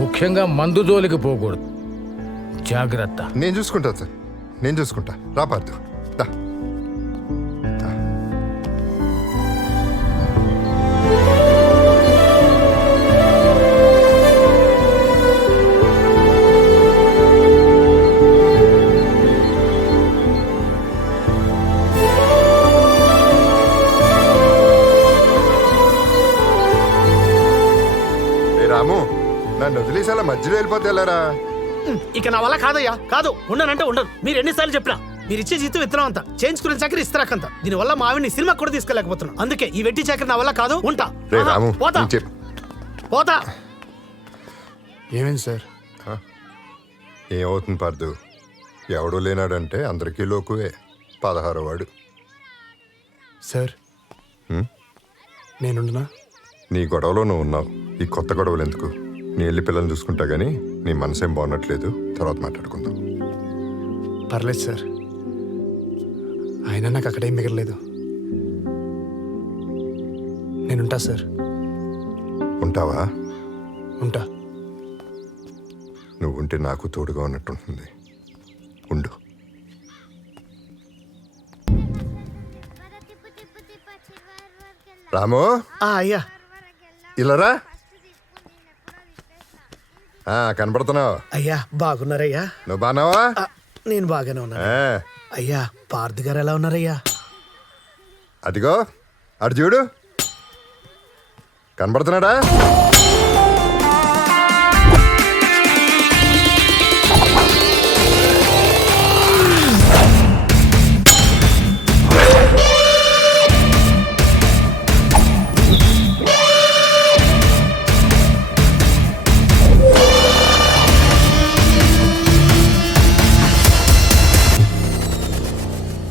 ముఖ్యంగా మందు జోలికి పోకూడదు. జాగ్రత్త. నేను చూసుకుంటా సార్, నేను చూసుకుంటా. రా పార్దు, దా. రాము, నన్ను వదిలేసేలా మధ్యలో వెళ్ళిపోతే వెళ్ళారా? ఇక నా వల్ల కాదయ్యా, కాదు. ఉండనంటే ఉండదు. మీరు ఎన్నిసార్లు చెప్పినా మీరు ఇచ్చే జీతం విత్తనం అంతా, చేయించుకునే చాకరీ ఇస్తారాకంత. దీనివల్ల మా ఆవిడ్ని సినిమా కూడా తీసుకెళ్ళకపోతున్నా. అందుకే ఈ వెట్టి చాకరీ నా వల్ల కాదు. ఉంటా. పోతా పోతా. ఏమైంది సార్? ఏమవుతుంది పార్దు? ఎవడూ లేనాడంటే అందరికీ లోకువే. 16వ వాడు. సార్, నేనుండనా? నీ గొడవలో నువ్వు ఉన్నావు. ఈ కొత్త గొడవలు ఎందుకు? నీ వెళ్ళి పిల్లల్ని చూసుకుంటా గానీ నీ మనసేం బాగున్నట్లేదు. తర్వాత మాట్లాడుకుందాం. పర్లేదు సార్, అయినా నాకు అక్కడేం మిగలలేదు. నేనుంటా సార్. ఉంటావా? ఉంటా. నువ్వు ఉంటే నాకు తోడుగా ఉన్నట్టుంటుంది. ఉండు. రాము, అయ్యా ఇలారా. కనపడుతున్నావు. అయ్యా బాగున్నారయ్యా? నువ్వు బాగున్నావా? నేను బాగానే ఉన్నాను. అయ్యా పార్థ్ గారు ఎలా ఉన్నారయ్యా? అదిగో అటు చూడు, కనపడుతున్నాడా?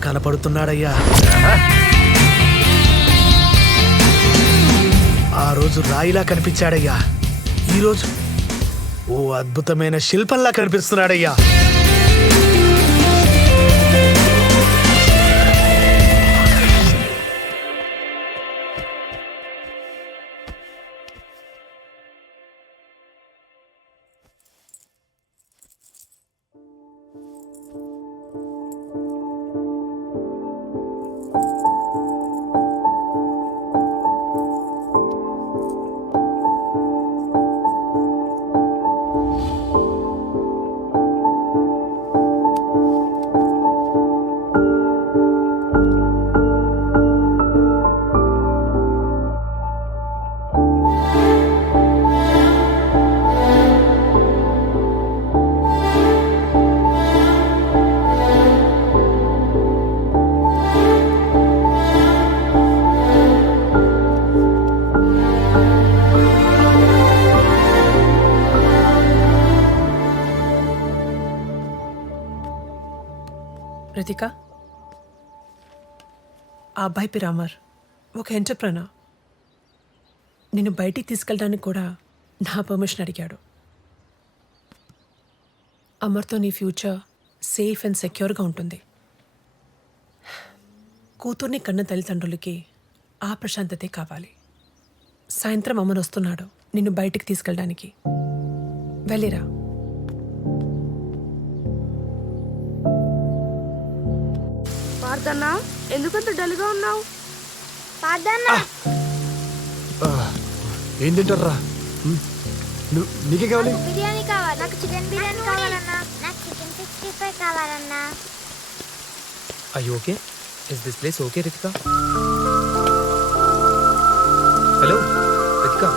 కనపడుతున్నాడయ్యా. ఆ రోజు రాయిలా కనిపించాడయ్యా, ఈరోజు ఓ అద్భుతమైన శిల్పంలా కనిపిస్తున్నాడయ్యా. రితిక, ఆ అబ్బాయి పేరు అమర్, ఒక ఎంటర్ప్రెనర్. నిన్ను బయటికి తీసుకెళ్ళడానికి కూడా నా పర్మిషన్ అడిగాడు. అమర్తో నీ ఫ్యూచర్ సేఫ్ అండ్ సెక్యూర్గా ఉంటుంది. కూతుర్ని కన్న తల్లిదండ్రులకి ఆ ప్రశాంతతే కావాలి. సాయంత్రం అమర్ వస్తున్నాడు నిన్ను బయటికి తీసుకెళ్ళడానికి. వెళ్ళిరా. పార్థన్నా, ఎందుకంత డల్గా ఉన్నావు? ఏం తింటారా? నీకే కావాలి? బిర్యానీ కావాలి. నాకు చికెన్ బిర్యానీ కావాలన్నా. నాకు చికెన్ 65 కావాలన్నా. Are you okay? Is this place okay, Ritika? Hello, Ritika.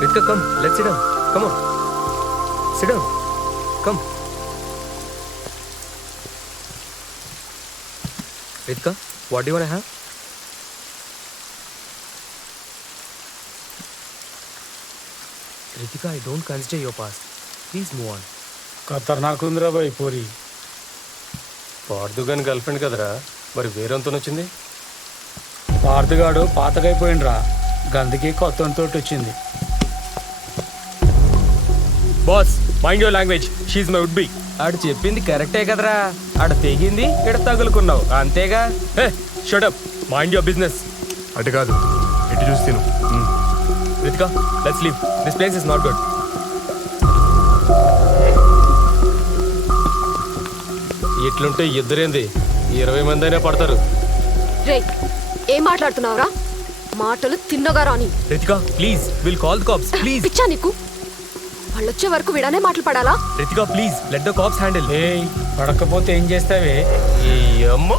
Ritika, come. Let's sit down. Come on. Sit down. Come. Ritika, what do you want to have? Ritika, I don't consider your past. Please move on. ఖతర్నాక్ ఉందిరా బాయ్ పూరి. పార్థుగాని గర్ల్ ఫ్రెండ్ కదరా, మరి వేరేంతో వచ్చింది? పార్థుగాడు పాతకైపోయిండ్రా, గందుకి కొత్త వచ్చింది. Boss, mind your language. షీఈ్ మై వుడ్ బి. ఆడు చెప్పింది కరెక్టే కదరా, ఆడ తెగింది ఇక్కడ తగులుకున్నావు అంతేగా. Hey shut up, mind your business. అటు కాదు, ఇటు చూసి తిను. Ritika, let's leave. This place is not good. ఇట్లుంటే ఇద్దరేంది 20 మంది అయినా పడతారు. రే, ఏం మాట్లాడుతున్నావురా? మాటలు తిన్నగా రాని. Ritika please, will call the cops please. పిచ్చా నీకు? వాళ్ళు వచ్చే వరకు వీడనే మాటలు పడాలా? Ritika please, let the cops handle. ఏయ్, పడకపోతే ఏం చేస్తావే? ఈ అమ్మ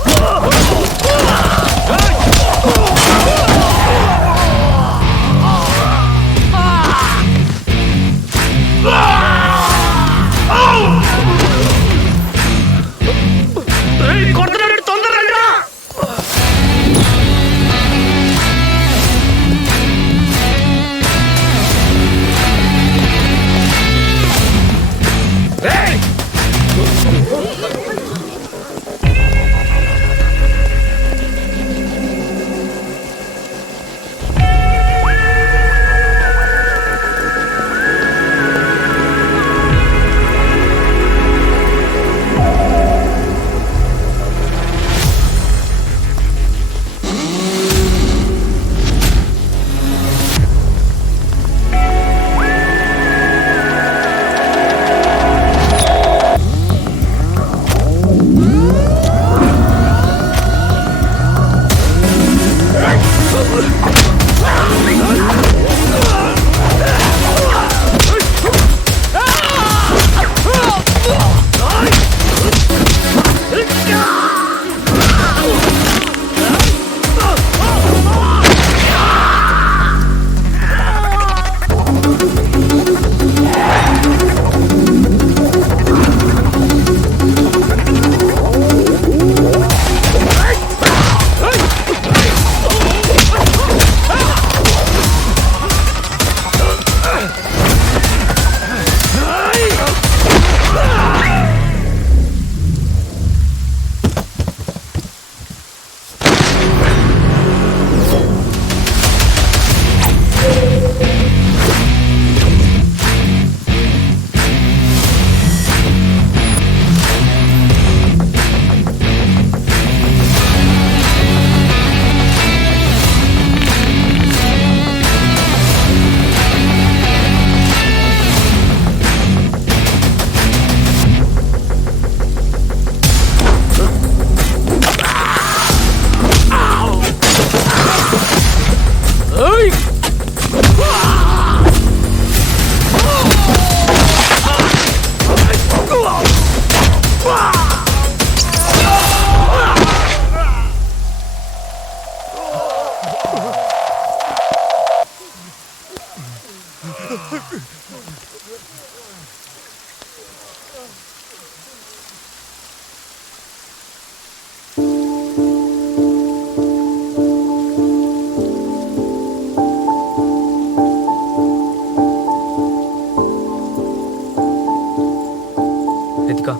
Ritika,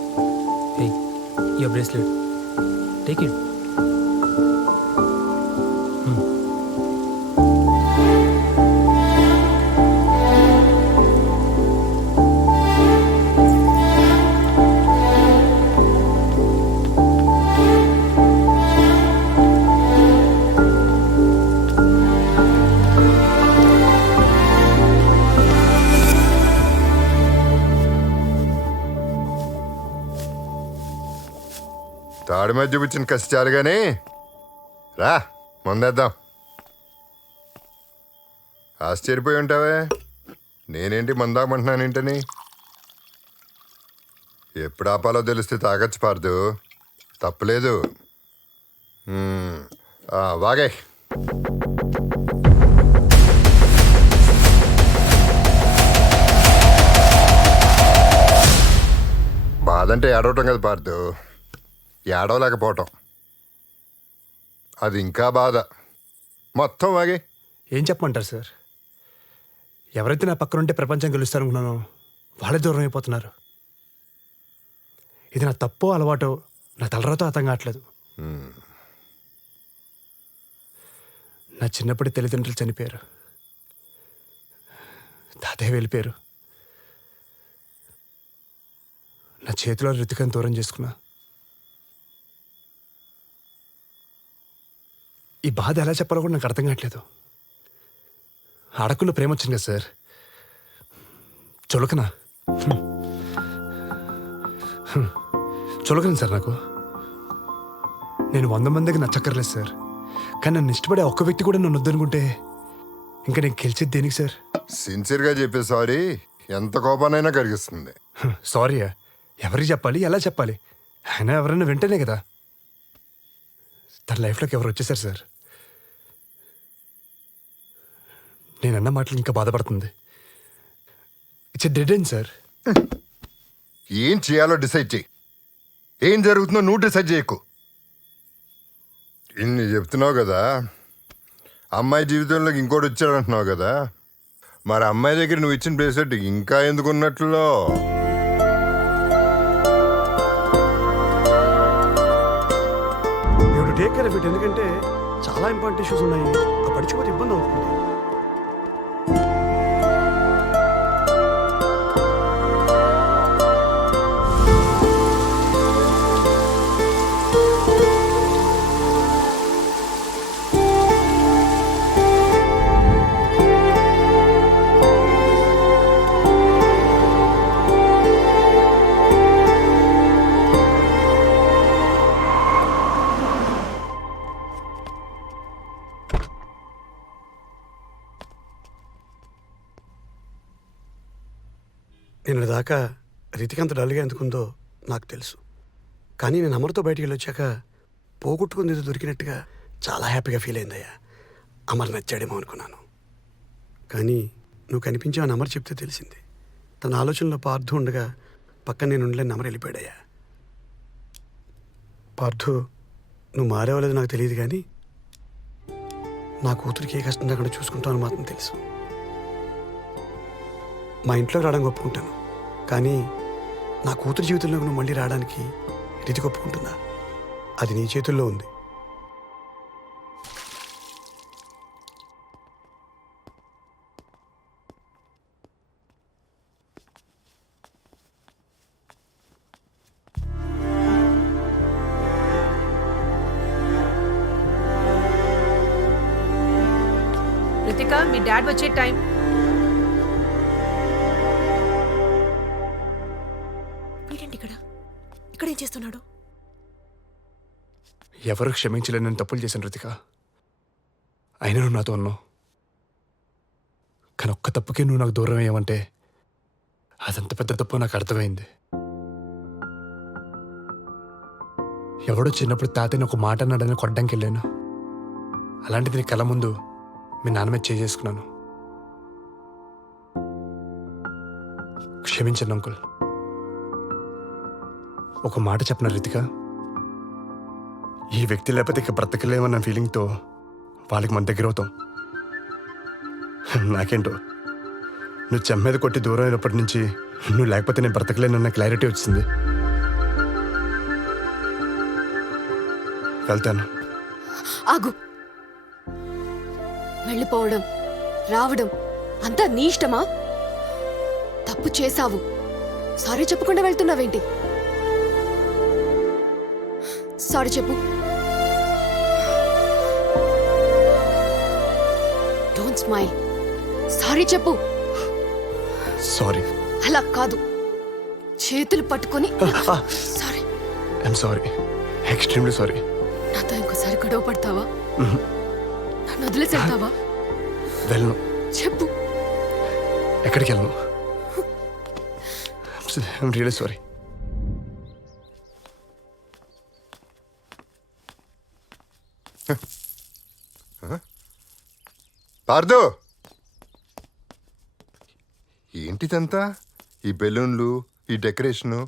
hey, your bracelet. Take it. తాడి మీద చూపించిన కసి చాలు కానీ రా ముందేద్దాం. ఆశ్చర్యపోయి ఉంటావే, నేనేంటి మందామంటున్నానేంటని. ఎప్పుడు ఆపాలో తెలిస్తే తాగొచ్చు పార్దు, తప్పలేదు. వాగే. బాధంటే ఏడవటం కదా పార్దు, ఏడవలేకపోవటం అది ఇంకా బాధ. మొత్తం వాగే. ఏం చెప్పమంటారు సార్? ఎవరైతే నా పక్కన ఉంటే ప్రపంచం గెలుస్తారనుకున్నానో వాళ్ళే దూరం అయిపోతున్నారు. ఇది నా తప్పో అలవాటో నా తలరాతో అర్థం కావట్లేదు. నా చిన్నప్పటి తల్లిదండ్రులు చనిపోయారు, తాతయ్య వెళ్ళిపోయారు. నా చేతిలో రితికను దూరం చేసుకున్నా. ఈ బాధ ఎలా చెప్పాలో కూడా నాకు అర్థం కావట్లేదు. ఆడకుల్లో ప్రేమ వచ్చింది కదా సార్, చులకనా చులకను సార్ నాకు. నేను 100 మందికి నచ్చక్కర్లేదు సార్, కానీ నన్ను ఇష్టపడే ఒక్క వ్యక్తి కూడా నన్ను వద్దనుకుంటే ఇంకా నేను గెలిచేది దేనికి సార్? సిన్సియర్గా చెప్పే సారీ ఎంత కోపానైనా కరిగిస్తుంది. సారీయా? ఎవరికి చెప్పాలి, ఎలా చెప్పాలి? అయినా ఎవరైనా వింటేనే కదా. తన లైఫ్లోకి ఎవరు వచ్చేసారు సార్. నేనన్న మాటలు ఇంకా బాధపడుతుంది. It's a dead end sir. ఏం చేయాలో డిసైడ్ చేయి. ఏం జరుగుతుందో నువ్వు డిసైడ్ చేయకు. ఇన్ని చెప్తున్నావు కదా, అమ్మాయి జీవితంలోకి ఇంకోటి వచ్చాడంటున్నావు కదా, మరి అమ్మాయి దగ్గర నువ్వు ఇచ్చిన బ్రేస్లెట్ ఇంకా ఎందుకున్నట్లో? టేక్ కేర్ ఆఫ్ ఇట్, ఎందుకంటే చాలా ఇంపార్టెంట్ ఇష్యూస్ ఉన్నాయి. ఆ పడిచిపోతే ఇబ్బంది అవుతుంది. నిన్న దాకా రితికంత డల్గా ఎందుకుందో నాకు తెలుసు, కానీ నేను అమర్తో బయటికి వెళ్ళొచ్చాక పోగొట్టుకుంది ఏదో దొరికినట్టుగా చాలా హ్యాపీగా ఫీల్ అయిందయ్యా. అమర్ నచ్చాడేమో అనుకున్నాను, కానీ నువ్వు కనిపించావని అమర్ చెప్తే తెలిసింది. తన ఆలోచనలో పార్థు ఉండగా పక్కన నేను ఉండలేని అమర్ వెళ్ళిపోయాడయ్యా. పార్థు, నువ్వు మారేవలేదు నాకు తెలియదు, కానీ నా కూతురికి ఏ కష్టం రాకుండా చూసుకుంటాను మాత్రం తెలుసు. మా ఇంట్లోకి రావడానికి ఒప్పుకుంటాను, కానీ నా కూతురు జీవితంలోకి నువ్వు మళ్ళీ రావడానికి రీతికి ఒప్పుకుంటుందా? అది నీ చేతుల్లో ఉంది. రితిక, మీ డాడ్ వచ్చే టైం. వీడేంటి ఇక్కడేం చేస్తున్నాడు? ఎవరు క్షమించలేని నేను తప్పులు చేశాను రితిక. అయినా నువ్వు నాతో ఉన్నావు, కానీ ఒక్క తప్పుకే నువ్వు నాకు దూరం అయ్యావంటే అదంత పెద్ద తప్పు నాకు అర్థమైంది. ఎవడో చిన్నప్పుడు తాతయ్యని ఒక మాట అన్నాడని కొట్టడానికి వెళ్ళాను, అలాంటిది నీ కళ్ళ ముందు మీ నాన్న మీద చేసుకున్నాను. క్షమించండి అంకుల్. ఒక మాట చెప్పిన రితిక, ఈ వ్యక్తి లేకపోతే ఇక బ్రతకలేమన్న ఫీలింగ్తో వాళ్ళకి మన దగ్గర అవుతాం. నాకేంటో నువ్వు చెమ్మీద కొట్టి దూరం అయినప్పటి నుంచి నువ్వు లేకపోతే నేను బ్రతకలేనన్న క్లారిటీ వచ్చింది. వెళ్తాను. ఆగు. వెళ్ళిపోవడం రావడం అంతా నీ ఇష్టమా? తప్పు చేశావు, సారీ చెప్పకుండా వెళ్తున్నావేంటి? సారీ చెప్పు. Don't smile. సారీ చెప్పు. సారీ. అలా కాదు, చేతులు పట్టుకొని sorry. I'm sorry, extremely sorry. నాతో ఇంకోసారి గొడవ పడతావా? నన్ను వదిలేసి వెళ్తావా? వెళ్ళను. చెప్పు. ఎక్కడికి వెళ్ళను. I'm really sorry. పార్దు, ఏంటిదంతా? ఈ బెలూన్లు, ఈ డెకరేషను.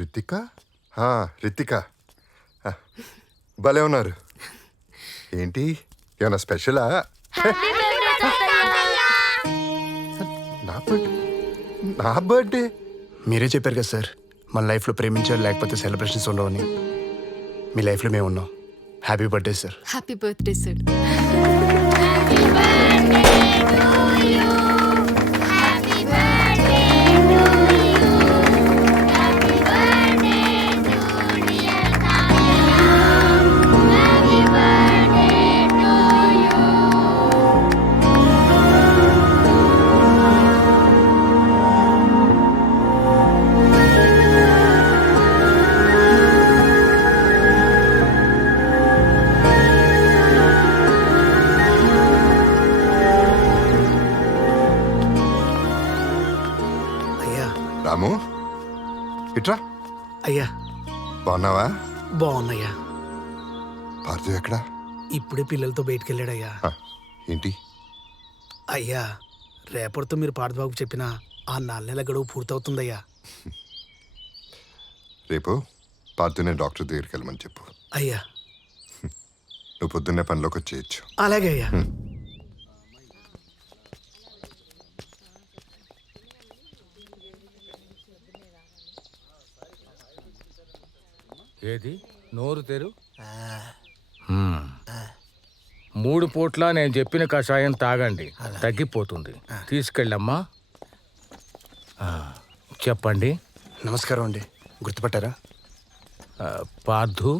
రితిక, రితిక భలే ఉన్నారు. ఏంటి, ఏమన్నా స్పెషలా? నా బర్త్డే? మీరే చెప్పారు కదా సార్, మన లైఫ్లో ప్రేమించాలి లేకపోతే సెలబ్రేషన్స్ ఉండవని. మీ లైఫ్లో మేము ఉన్నాం. Happy birthday sir. Happy birthday sir. Ramu, ఇట్రా. అయ్యా బాగున్నావా? బాగున్నాయ్యా. పార్థు ఎక్కడా? ఇప్పుడే పిల్లలతో బయటికి వెళ్ళాడయ్యా. ఏంటి? అయ్యా, రేపటితో మీరు పార్థబాబుకు చెప్పిన ఆ 4 నెలల గడువు పూర్తవుతుందయ్యా. రేపు పార్థునే డాక్టర్ దగ్గరికి వెళ్ళమని చెప్పు. అయ్యా. నువ్వు పొద్దున్నే పనిలోకి వచ్చేయచ్చు. అలాగే అయ్యా. ఏది నోరు తెరు. 3 పూట్ల నేను చెప్పిన కషాయం తాగండి, తగ్గిపోతుంది. తీసుకెళ్ళమ్మా. చెప్పండి. నమస్కారం అండి, గుర్తుపట్టారా? పార్థు,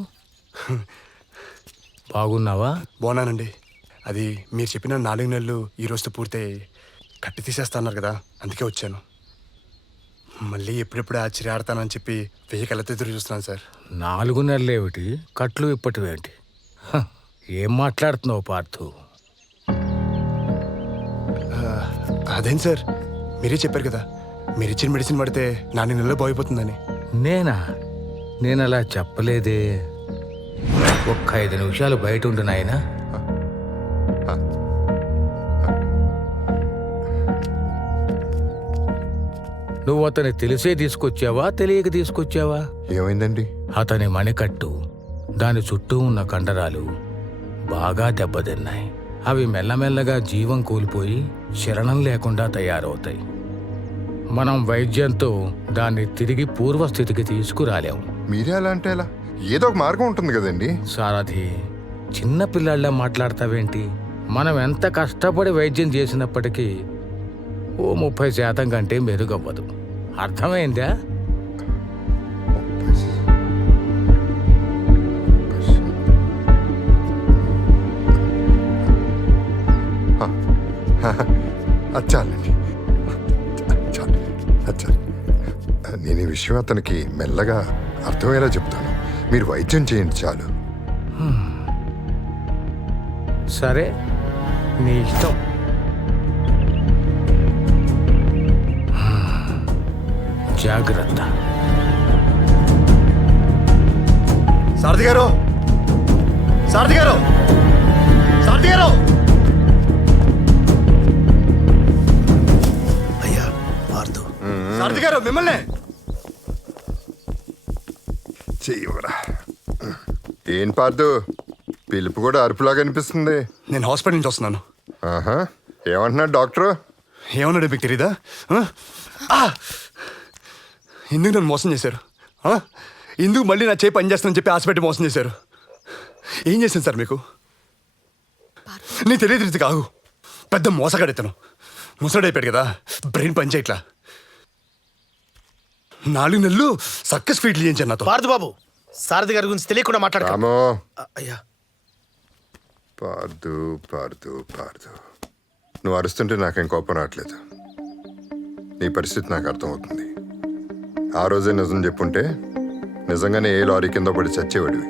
బాగున్నావా? బాగున్నానండి. అది మీరు చెప్పిన 4 నెలలు ఈ రోజుతో పూర్తయి కట్టి తీసేస్తా అన్నారు కదా, అందుకే వచ్చాను. మళ్ళీ ఎప్పుడెప్పుడు ఆశ్చర్యాడతానని చెప్పి 1000 కళ్ళతో ఎదురు చూస్తున్నాను సార్. 4 నెలలేమిటి, కట్లు ఇప్పటివేంటి? ఏం మాట్లాడుతున్నావు పార్థు? అదేం సార్, మీరే చెప్పారు కదా మీరు ఇచ్చిన మెడిసిన్ పడితే 4 నెలలు బాగుపోతుందని. నేను అలా చెప్పలేదే. ఒక్క 5 నిమిషాలు బయట ఉండు నాయనా. నువ్వు అతని తెలిసే తీసుకొచ్చావా, తెలియక తీసుకొచ్చావా? ఏమైందండి? అతని మణికట్టు, దాని చుట్టూ ఉన్న కండరాలు బాగా దెబ్బతిన్నాయి. అవి మెల్లమెల్లగా జీవం కోల్పోయి శరణం లేకుండా తయారవుతాయి. మనం వైద్యంతో దాన్ని తిరిగి పూర్వస్థితికి తీసుకురాలేం. మీరే అలా అంటే ఎలా? ఏదో ఒక మార్గం ఉంటుంది కదండి. సారథి, చిన్న పిల్లాళ్ళ మాట్లాడతావేంటి? మనం ఎంత కష్టపడి వైద్యం చేసినప్పటికీ ఓ 30% కంటే మెరుగవ్వదు. అర్థమైందా? చాలండి, నేను ఈ విషయం అతనికి మెల్లగా అర్థమయ్యేలా చెప్తాను. మీరు వైద్యం చేయండి చాలు. సరే, నీ ఇష్టం. జాగ్రత్త. సారథి గారు, సారథి గారు, సారథి గారు! అయ్యా పార్థు. సారథి గారు మిమ్మల్ని. చెయ్యవరా. ఏం పార్దు, పిలుపు కూడా అరుపులాగా అనిపిస్తుంది. నేను హాస్పిటల్ నుంచి వస్తున్నాను. ఆహా, ఏమంటున్నాడు డాక్టర్? ఏమన్నాడు మీకు తెలీదా? ఎందుకు నన్ను మోసం చేశారు? ఎందుకు మళ్ళీ నా చేయి పని చేస్తానని చెప్పి హాస్పిటల్ మోసం చేశారు? ఏం చేశాను సార్ మీకు? నీ తెలియదు రీతి కాదు, పెద్ద మోసగాడెత్తాను. ముసడైపోయాడు కదా, బ్రెయిన్ పని చేయట్లా. 4 నెలలు సర్కస్ ఫీట్లు చేయించాను నాతో. పార్థు బాబు, సారథి గారి గురించి తెలియకుండా మాట్లాడతాము. అయ్యా పార్దు పార్దు పార్దు, నువ్వు అరుస్తుంటే నాకేం కోపం రావట్లేదు. నీ పరిస్థితి నాకు అర్థమవుతుంది. ఆ రోజే నిజం చెప్పుంటే నిజంగానే ఏ లారీ కింద పడి చచ్చేవాడివి.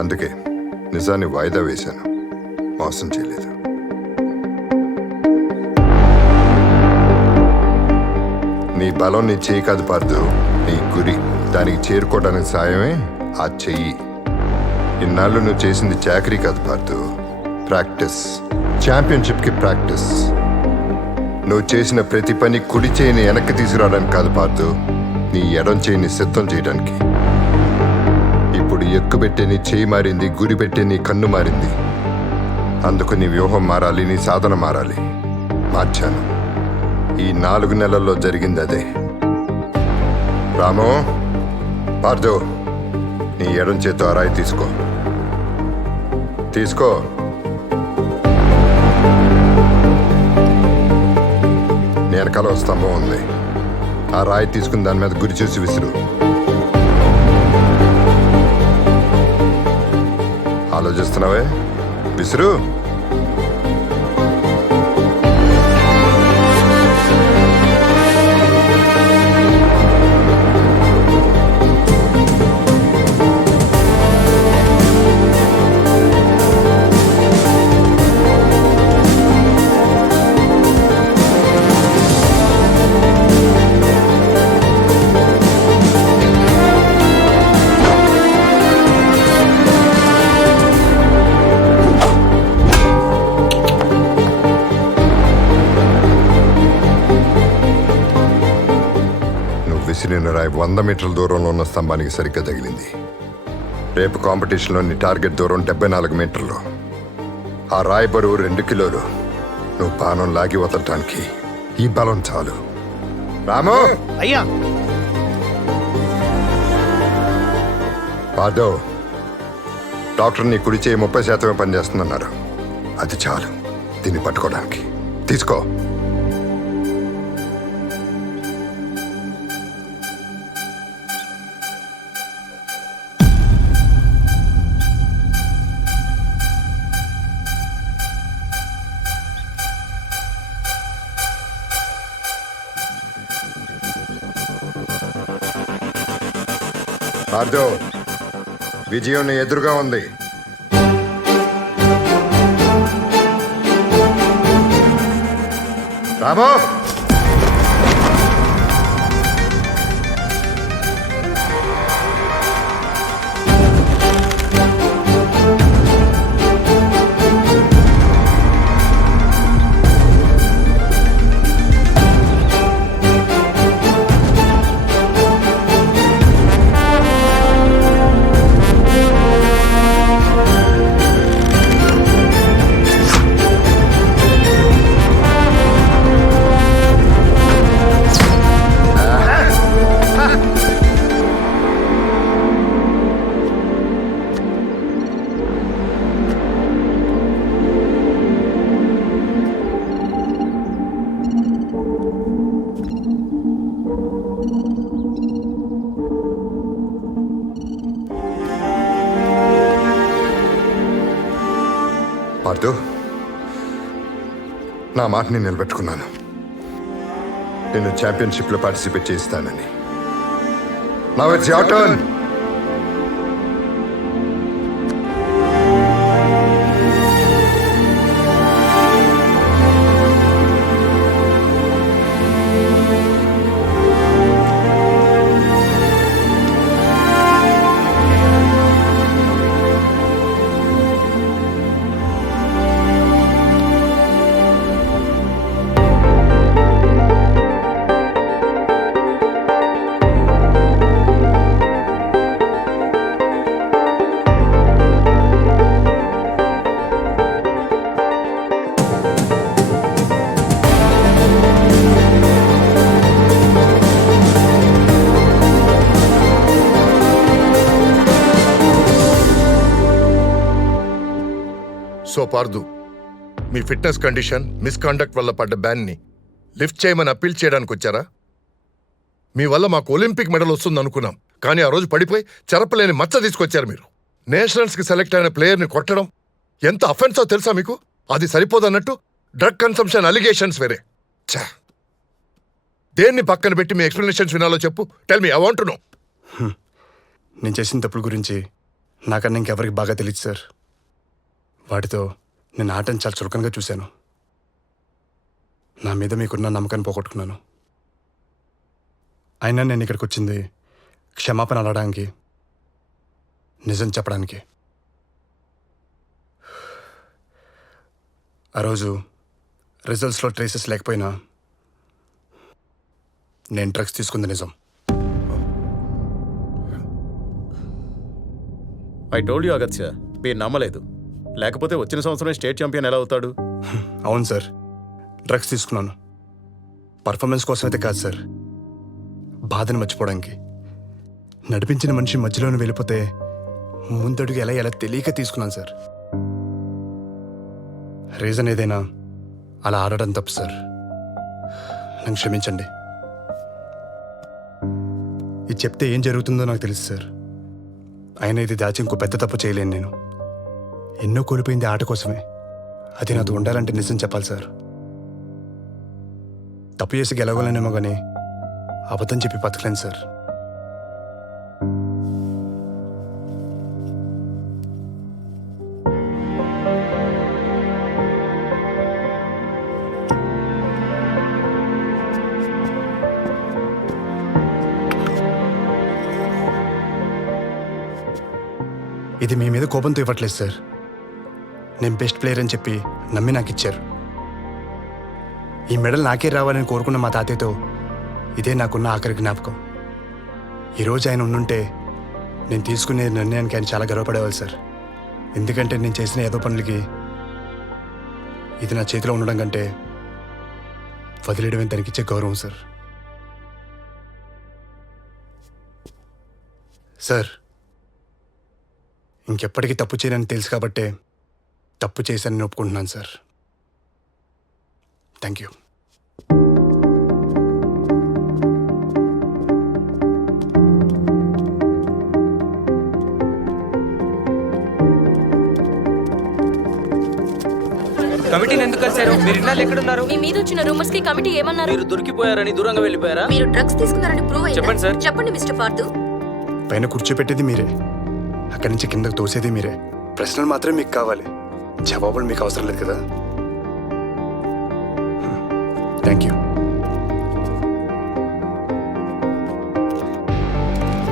అందుకే నిజాన్ని వాయిదా వేశాను, మోసం చేయలేదు. నీ బలం నీ చెయ్యి కాదు పార్దు, నీ గురి. దానికి చేరుకోవడానికి సాయమే ఆ చెయ్యి. ఇన్నాళ్ళు నువ్వు చేసింది చాకరీ కాదు పార్దు, ప్రాక్టీస్. ఛాంపియన్షిప్కి ప్రాక్టీస్. నువ్వు చేసిన ప్రతి పని కుడి చేయిని వెనక్కి తీసుకురావడానికి కాదు పార్దు, నీ ఎడం చేయిని సిద్ధం చేయడానికి. ఇప్పుడు ఎక్కుబెట్టే నీ చేయి మారింది, గురి పెట్టే నీ కన్ను మారింది. అందుకు నీ వ్యూహం మారాలి, నీ సాధన మారాలి. మార్చాను. ఈ 4 నెలల్లో జరిగింది అదే. రాము, పార్దు, నీ ఎడం చేతో ఆ రాయి తీసుకో. తీసుకో. వెనకాల ఒక స్తంభం ఉంది, ఆ రాయి తీసుకుని దాని మీద గురి చూసి విసురు. ఆలోచిస్తున్నావే, విసురు. విసిరిన రాయి 100 మీటర్ల దూరంలో ఉన్న స్తంభానికి సరిగ్గా తగిలింది. రేపు కాంపిటీషన్లో నీ టార్గెట్ దూరం 74 మీటర్లు. ఆ రాయి బరువు 2 కిలోలు. నువ్వు బాణం లాగి వదలటానికి ఈ బలం చాలు. రాము అయ్యా. పార్దో, డాక్టర్ నీ కుడి చేయి 30% పనిచేస్తుందన్నారు. అది చాలు దీన్ని పట్టుకోవడానికి. తీసుకో. పార్దో, విజయం నీ ఎదురుగా ఉంది. రామో, పార్దు, నా మాటని నిలబెట్టుకున్నాను. నేను ఛాంపియన్షిప్లో పార్టిసిపేట్ చేస్తానని. Now it's your turn. So Pardu, మీ ఫిట్నెస్ కండిషన్ మిస్కాండక్ట్ వల్ల పడ్డ బ్యాన్ని లిఫ్ట్ చేయమని అప్పీల్ చేయడానికి వచ్చారా? మీ వల్ల మాకు ఒలింపిక్ మెడల్ వస్తుంది అనుకున్నాం, కానీ ఆ రోజు పడిపోయి చెరపలేని మచ్చ తీసుకొచ్చారు మీరు. నేషనల్స్కి సెలెక్ట్ అయిన ప్లేయర్ని కొట్టడం ఎంత అఫెన్సో తెలుసా మీకు? అది సరిపోదన్నట్టు డ్రగ్ కన్సంప్షన్ అలిగేషన్స్ వేరే. ఛా! దేన్ని పక్కన పెట్టి మీ ఎక్స్ప్లెనేషన్స్ వినాలో చెప్పు. Tell me, I want to know. నేను చేసిన తప్పుల గురించి నాకన్నా ఇంకెవరికి బాగా తెలియదు సార్. వాటితో నేను ఆటను చాలా చులకనగా చూశాను. నా మీద మీకున్న నమ్మకాన్ని పోగొట్టుకున్నాను. అయినా నేను ఇక్కడికి వచ్చింది క్షమాపణ అడగడానికి, నిజం చెప్పడానికి. ఆ రోజు రిజల్ట్స్లో ట్రేసెస్ లేకపోయినా నేను డ్రగ్స్ తీసుకుంది నిజం. ఐ టోల్డ్ యూ అగత్య, మీరు నమ్మలేదు. లేకపోతే వచ్చిన సంవత్సరం స్టేట్ ఛాంపియన్ ఎలా అవుతాడు? అవును సార్, డ్రగ్స్ తీసుకున్నాను. పర్ఫార్మెన్స్ కోసం అయితే కాదు సార్, బాధను మర్చిపోవడానికి. నడిపించిన మనిషి మధ్యలోనే వెళ్ళిపోతే ముందడుగు ఎలా తెలియక తీసుకున్నాను సార్. రీజన్ ఏదైనా అలా ఆడడం తప్పు సార్, నన్ను క్షమించండి. ఇది చెప్తే ఏం జరుగుతుందో నాకు తెలుసు సార్. అయినా ఇది దాచి ఇంకో పెద్ద తప్పు చేయలేను నేను. ఎన్నో కోల్పోయింది ఆట కోసమే. అది నాతో ఉండాలంటే నిజం చెప్పాలి సార్. తప్పు చేసి గెలవలేనేమో కానీ అబద్ధం చెప్పి బతకలేను సార్. ఇది మీ మీద కోపంతో ఇవ్వట్లేదు సార్. నేను బెస్ట్ ప్లేయర్ అని చెప్పి నమ్మి నాకు ఇచ్చారు. ఈ మెడల్ నాకే రావాలని కోరుకున్న మా తాతయ్యతో ఇదే నాకున్న ఆఖరి జ్ఞాపకం. ఈరోజు ఆయన ఉండుంటే నేను తీసుకునే నిర్ణయానికి ఆయన చాలా గర్వపడేవాళ్ళు సార్. ఎందుకంటే నేను చేసిన ఏదో పనులకి ఇది నా చేతిలో ఉండడం కంటే వదిలేయడమే దానికి ఇచ్చే గౌరవం సార్. సార్, ఇంకెప్పటికీ తప్పు చేయనని తెలుసు కాబట్టే తప్పు చేశానని ఒప్పుకుంటున్నాను సార్. Thank you. కమిటీని ఎందుకు కలిశారు? మీరు ఇన్నాళ్ళు ఎక్కడున్నారు? మీ మీద వచ్చిన రూమర్స్ కి కమిటీ ఏమన్నారు? మీరు దొరికిపోయారని దూరంగా వెళ్ళిపోయారా? మీరు డ్రగ్స్ తీసుకున్నారని ప్రూవ్ అయ్యిందా? చెప్పండి సార్. చెప్పండి మిస్టర్ పార్థు. పైన కూర్చోపెట్టేది మీరే, అక్కడి నుంచి కిందకు తోసేది మీరే. ప్రశ్నలు మాత్రమే మీకు కావాలి, జవాబులు మీకు అవసరం లేదు కదా. Thank you.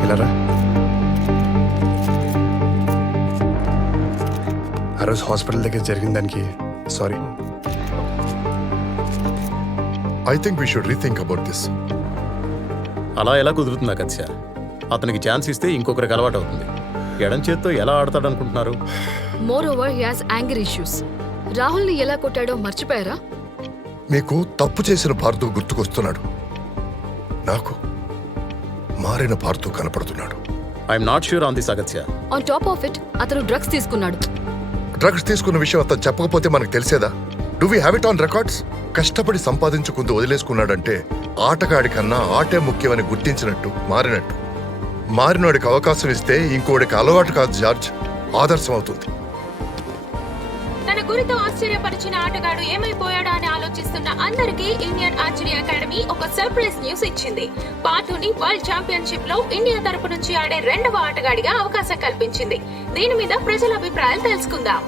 ఇలారా. ఆ రోజు హాస్పిటల్ దగ్గర జరిగిన దానికి sorry. I think we should rethink about this. అలా ఎలా కుదురుతుంది అగత్య? అతనికి ఛాన్స్ ఇస్తే ఇంకొకరికి అలవాటు అవుతుంది. ఎడం చేత్తో ఎలా ఆడతాడు అనుకుంటున్నారు? Moreover he has anger issues. రాహుల్ని ఎలా కొట్టాడో మర్చిపోయారా? మీకు తప్పు చేసిన పార్థు గుర్తుకొస్తున్నాడు. నాకు మారిన పార్థు కనపడుతున్నాడు. I'm not sure on this Agatya. On top of it అతను డ్రగ్స్ తీసుకున్నాడు. డ్రగ్స్ తీసుకున్న విషయం అతను చెప్పకపోతే మనకు తెలిసేదా? Do we have it on records? కష్టపడి సంపాదించుకుంటూ వదిలేసుకున్నాడంటే ఆటగాడి కన్నా ఆటే ముఖ్యమని గుర్తించినట్టు, మారినట్టు. మారినోడికి అవకాశం ఇస్తే ఇంకోడికి అలవాటు కాదు జార్జ్, ఆదర్శం అవుతుంది. తన గురితో ఆశ్చర్యపరిచిన ఆటగాడు ఏమైపోయాడా అని ఆలోచిస్తున్న అందరికీ ఇండియన్ ఆర్చరీ అకాడమీ ఒక సర్ప్రైజ్ న్యూస్ ఇచ్చింది. పార్థుని వరల్డ్ ఛాంపియన్షిప్ లో ఇండియా తరపు నుంచి ఆడే 2వ ఆటగాడిగా అవకాశం కల్పించింది. దీని మీద ప్రజల అభిప్రాయాలు తెలుసుకుందాం.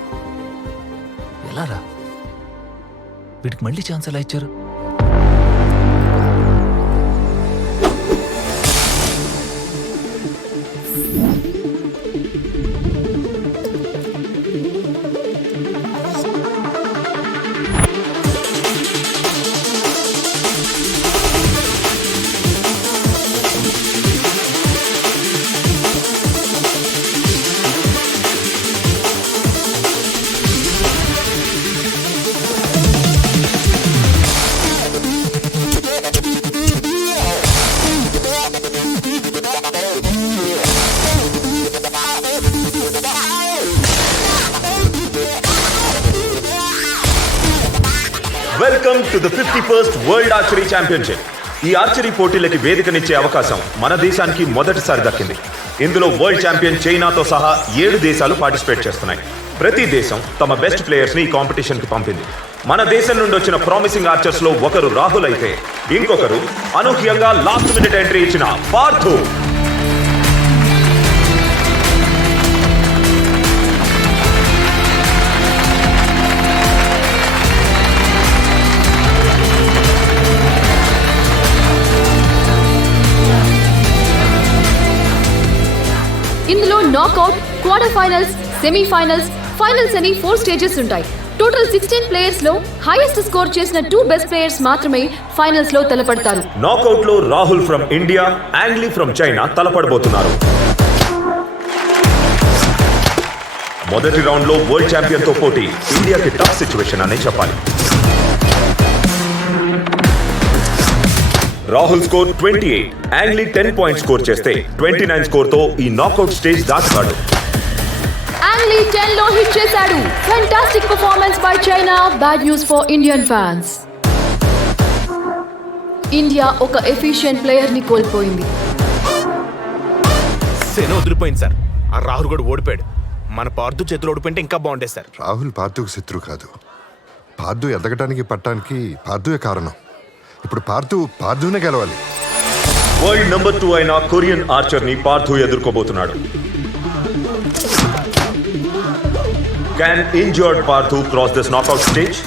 ఎలారా వీటికి మళ్ళీ ఛాన్స్ ఎలా ఇచ్చారు? Welcome to the 51st world archery championship. ఈ ఆర్చరీ పోటీలకి వేదికనిచ్చే అవకాశం మన దేశానికి మొదటిసారి దక్కింది. ఇందులో వరల్డ్ ఛాంపియన్ చైనాతో సహా 7 దేశాలు పార్టిసిపేట్ చేస్తున్నాయి. ప్రతి దేశం తమ బెస్ట్ ప్లేయర్స్ ని ఈ కాంపిటీషన్ కి పంపింది. మన దేశం నుండి వచ్చిన ప్రామిసింగ్ ఆర్చర్స్ లో ఒకరు రాహుల్ అయితే ఇంకొకరు అనూహ్యంగా లాస్ట్ మినిట్ ఎంట్రీ ఇచ్చిన పార్థు. ఇందులో knockout, quarter finals, semifinals, finals అని 4 స్టేజెస్ ఉంటాయి. టోటల్ 16 ప్లేయర్స్ లో హైయెస్ట్ స్కోర్ చేసిన 2 బెస్ట్ ప్లేయర్స్ మాత్రమే ఫైనల్స్ లో తలపడతారు. నాకౌట్ లో Rahul from India, Yang Li from China తలపడబోతున్నారు. మొదటి రౌండ్ లో వరల్డ్ ఛాంపియన్ తో పోటీ ఇండియాకి టఫ్ సిచ్యువేషన్ అనే చెప్పాలి. రాహుల్ స్కోర్ 28, యాంగ్లీ 10 పాయింట్స్ స్కోర్ చేస్తే 29 స్కోర్ తో ఈ నాకౌట్ స్టేజ్ దాటుతాడు. యాంగ్లీ 10 లో హిట్ చేశాడు. Fantastic performance by China. Bad news for Indian fans. India ఒక ఎఫిషియెంట్ ప్లేయర్ ని కోల్పోయింది. సేన వదిలిపోయింది సార్. ఆ రాహుల్ కూడా ఓడిపోయాడు. మన పార్థు చేతులు ఓడిపోయింటే ఇంకా బాగుండేది సార్. రాహుల్ పార్థుకు శత్రు కాదు. పార్థు ఎదగటానికి పట్టానికి పార్థువే కారణం. ఇప్పుడు పార్థునే గెలవాలి. వరల్డ్ నెంబర్ 2 అయిన కొరియన్ ఆర్చర్ ని Partha ఎదుర్కోబోతున్నాడు. Can injured Parthu cross this knockout stage?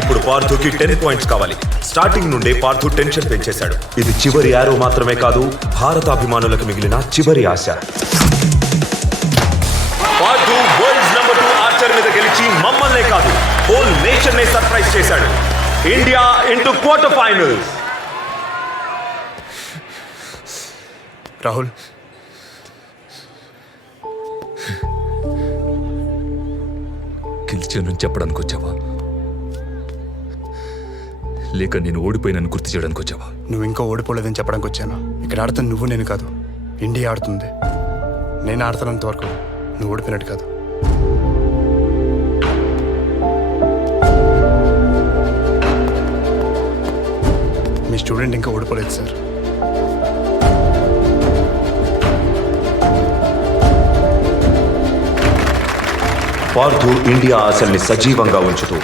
ఇప్పుడు పార్థుకి 10 పాయింట్స్ కావాలి. స్టార్టింగ్ నుండే పార్థు టెన్షన్ పెంచేశాడు. ఇది చివరి యారో మాత్రమే కాదు, భారత అభిమానులకు మిగిలిన చివరి ఆశ. పార్థు వరల్డ్ నెంబర్ 2 ఆర్చర్ మీద గెలిచి మమ్మల్నే కాదు హోల్ నేషన్ నే సర్ప్రైజ్ చేశాడు. India into quarter finals. Rahul, గెలిచానని చెప్పడానికి వచ్చావా, లేక నేను ఓడిపోయినని గుర్తు చేయడానికి వచ్చావా? నువ్వు ఇంకా ఓడిపోలేదని చెప్పడానికి వచ్చాను. ఇక్కడ ఆడుతుంది నువ్వు, నేను కాదు. ఇండియా ఆడుతుంది. నేను ఆడుతున్నంత వరకు నువ్వు ఓడిపోయినట్టు కాదు. మీ స్టూడెంట్ ఇంకా ఓడిపోలేదు సార్. పార్థు ఇండియా ఆశల్ని సజీవంగా ఉంచుతూ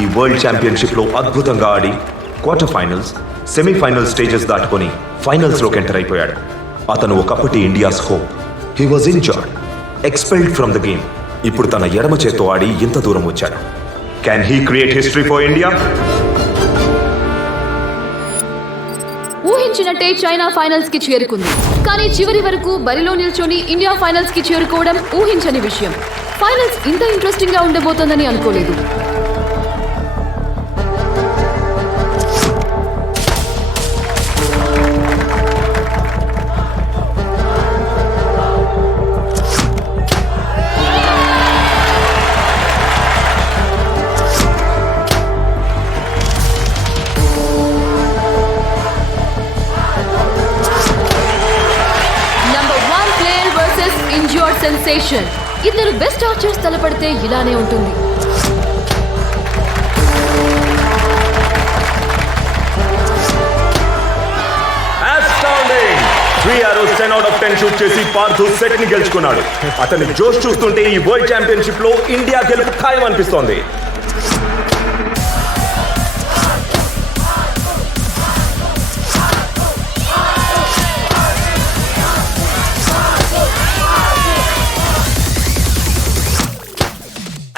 ఈ వరల్డ్ ఛాంపియన్షిప్ లో అద్భుతంగా ఆడి క్వార్టర్ ఫైనల్స్, సెమీఫైనల్ స్టేజెస్ దాటుకొని ఫైనల్స్ లోకి ఎంటర్ అయిపోయాడు. అతను ఒకప్పటి India's hope. He was injured, expelled from the game. ఇప్పుడు తన ఎడమ చేత్తో ఆడి ఇంత దూరం వచ్చాడు. Can he create history for India? ఊహించినట్టే చైనా ఫైనల్స్ కి చేరుకుంది. కానీ చివరి వరకు బరిలో నిల్చొని ఇండియా ఫైనల్స్ కి చేరుకోవడం ఊహించని విషయం. ఫైనల్స్ ఇంత ఇంట్రెస్టింగ్ గా ఉండబోతోందని అనుకోలేదు. సెన్సేషన్. ఇద్దరు బెస్ట్ ఆర్చర్స్ తలపడితే ఇలానే ఉంటుంది. Astounding! 3 arrows 10 out of 10 shoot చేసి పార్థు సెట్ ని గెలుచుకున్నాడు. అతని జోష్ చూస్తుంటే ఈ వరల్డ్ ఛాంపియన్షిప్ లో ఇండియా గెలుపు ఖాయం అనిపిస్తోంది.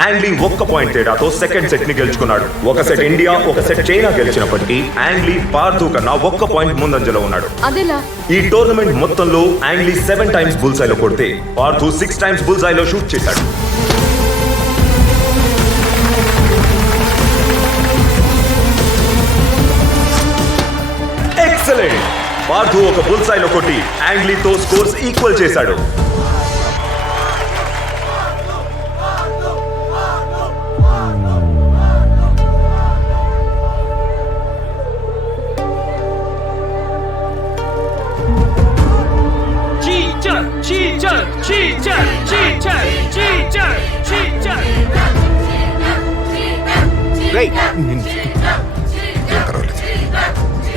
యాంగ్లీ 1 పాయింట్ తేడాతో సెకండ్ సెట్ ని గెలుచుకున్నాడు. ఒక సెట్ ఇండియా, ఒక సెట్ చైనా గెలిచినప్పటికీ యాంగ్లీ పార్థు కన్నా 1 పాయింట్ ముందంజలో ఉన్నాడు. అదెలా? ఈ టోర్నమెంట్ మొత్తంలో యాంగ్లీ 7 టైమ్స్ బుల్స్ ఐలో కొడితే పార్థు 6 టైమ్స్ బుల్స్ ఐలో షూట్ చేశాడు. ఎక్సలెంట్! పార్థు ఒక బుల్స్ ఐలో కొట్టి యాంగ్లీతో స్కోర్స్ ఈక్వల్ చేశాడు.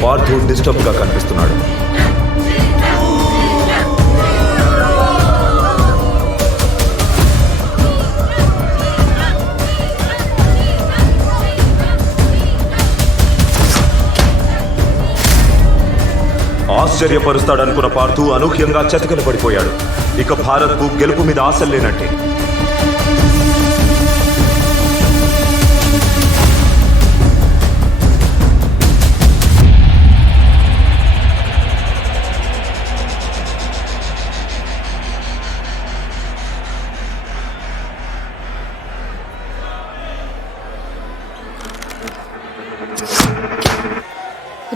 పార్థు డిస్టర్బ్ గా కనిపిస్తున్నాడు. ఆశ్చర్యపరుస్తాడనుకున్న పార్థు అనూహ్యంగా చతికిల పడిపోయాడు. ఇక భారత్కు గెలుపు మీద ఆశలు లేనట్టే.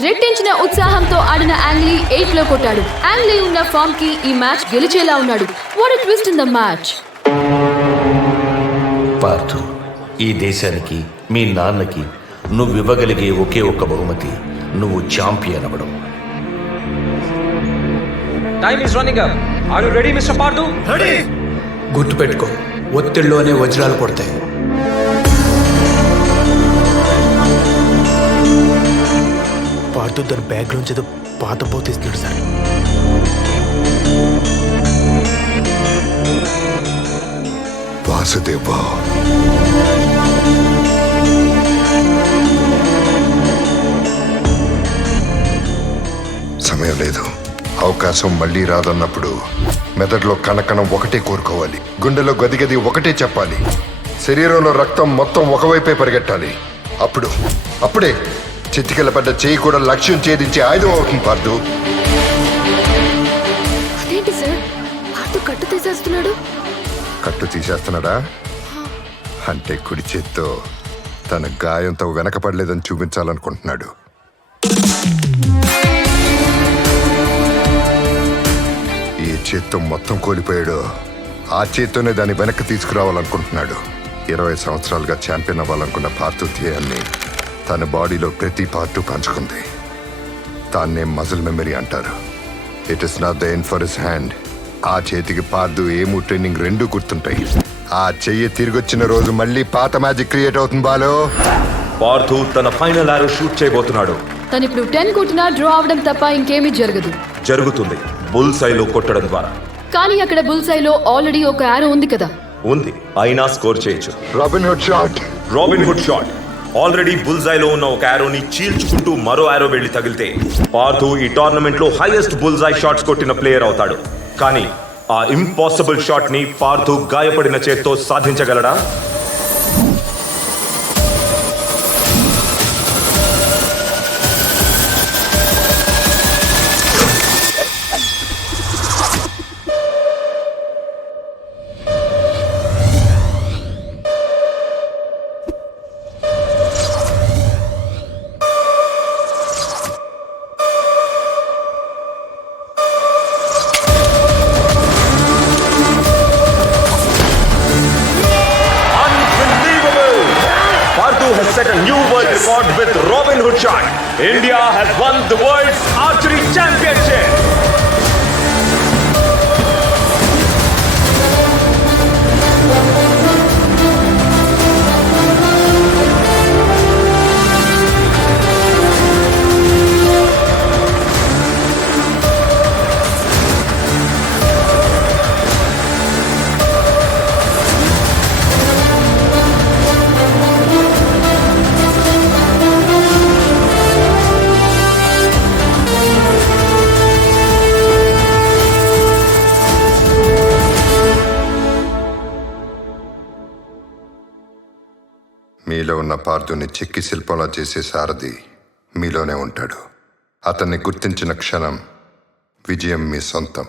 రెట్టించిన ఉత్సాహంతో ఆడిన యాంగ్లీ 8 లో కొట్టాడు. యాంగ్లీ ఉన్న ఫామ్ కి ఈ మ్యాచ్ గెలిచేలా ఉన్నాడు. What a twist in the match. Partha, ఈ దేశానికి మీ నాన్నకి నువ్వు ఇవ్వగలిగే ఒకే ఒక్క బహుమతి నువ్వు ఛాంపియన్ అవ్వడం. Time is running up. Are you ready mister Parthu? Ready. గుర్తుపెట్టుకో, ఒత్తిడిలోనే వజ్రాలు పడతాయి. పార్థు తన బ్యాగ్ నుంచి ఏదో పాత పోతీస్తున్నాడు సార్. వాసుదేవ, సమయం లేదు. అవకాశం మళ్ళీ రాదన్నప్పుడు మెదడులో కణకణం ఒకటే కోరుకోవాలి, గుండెలో గదిగది ఒకటే చెప్పాలి, శరీరంలో రక్తం మొత్తం ఒకవైపే పరిగెట్టాలి. అప్పుడే చితికెల పడ్డ చేయి కూడా లక్ష్యం ఛేదించే ఆయుధం అవుతుంది. పార్థు, అదేంటి సార్, పార్థు కట్టు తీసేస్తున్నాడు? కట్టు తీసేస్తున్నాడా అంటే కుడి చేత్తో తన గాయంతో వెనకపడలేదని చూపించాలనుకుంటున్నాడు. ఈ చేత్తో మొత్తం కోల్పోయాడు, ఆ చేత్తోనే దాన్ని వెనక్కి తీసుకురావాలనుకుంటున్నాడు. 20 సంవత్సరాలుగా ఛాంపియన్ అవ్వాలనుకున్న పార్థు ధ్యేయాన్ని తన బాడీలో ప్రతి పార్టు పంచుకుంది. దాన్నే మజిల్ మెమరీ అంటారు. It is not the end for his hand. ఆ చేతికి పార్థు ఏము ట్రైనింగ్ రెండూ గుర్తుంటాయి. ఆ చెయ్యి తిరిగొచ్చిన రోజు మళ్ళీ పాత మ్యాజిక్ క్రియేట్ అవుతుంది. బాలో, పార్థు తన ఫైనల్ ఆరో షూట్ చేయబోతున్నాడు. తను ఇప్పుడు 10 కొట్టినా డ్రా అవడం తప్ప ఇంకేమీ జరుగుతుంది బుల్స్ ఐలో కొట్టడం ద్వారా. కానీ అక్కడ బుల్స్ ఐలో ఆల్రెడీ ఒక యారో ఉంది కదా. ఉంది, అయినా స్కోర్ చేయొచ్చు. Robin Hood shot. Already bull's ఐలో ఉన్న ఒక యారోని చీల్చుకుంటూ మరో యారో వెళ్లి తగిలితే పార్థు ఈ టోర్నమెంట్ లో హైయెస్ట్ బుల్స్ ఐ షాట్స్ కొట్టిన ప్లేయర్ అవుతాడు. కానీ ఆ ఇంపాసిబుల్ షాట్ ని పార్థు గాయపడిన చేత్తో సాధించగలడా? Has set a new world record with Robin Hood shot. India has won the world's archery championship. మీలో ఉన్న పార్థుని చెక్కి శిల్పంలా చేసే సారథి మీలోనే ఉంటాడు. అతన్ని గుర్తించిన క్షణం విజయం మీ సొంతం.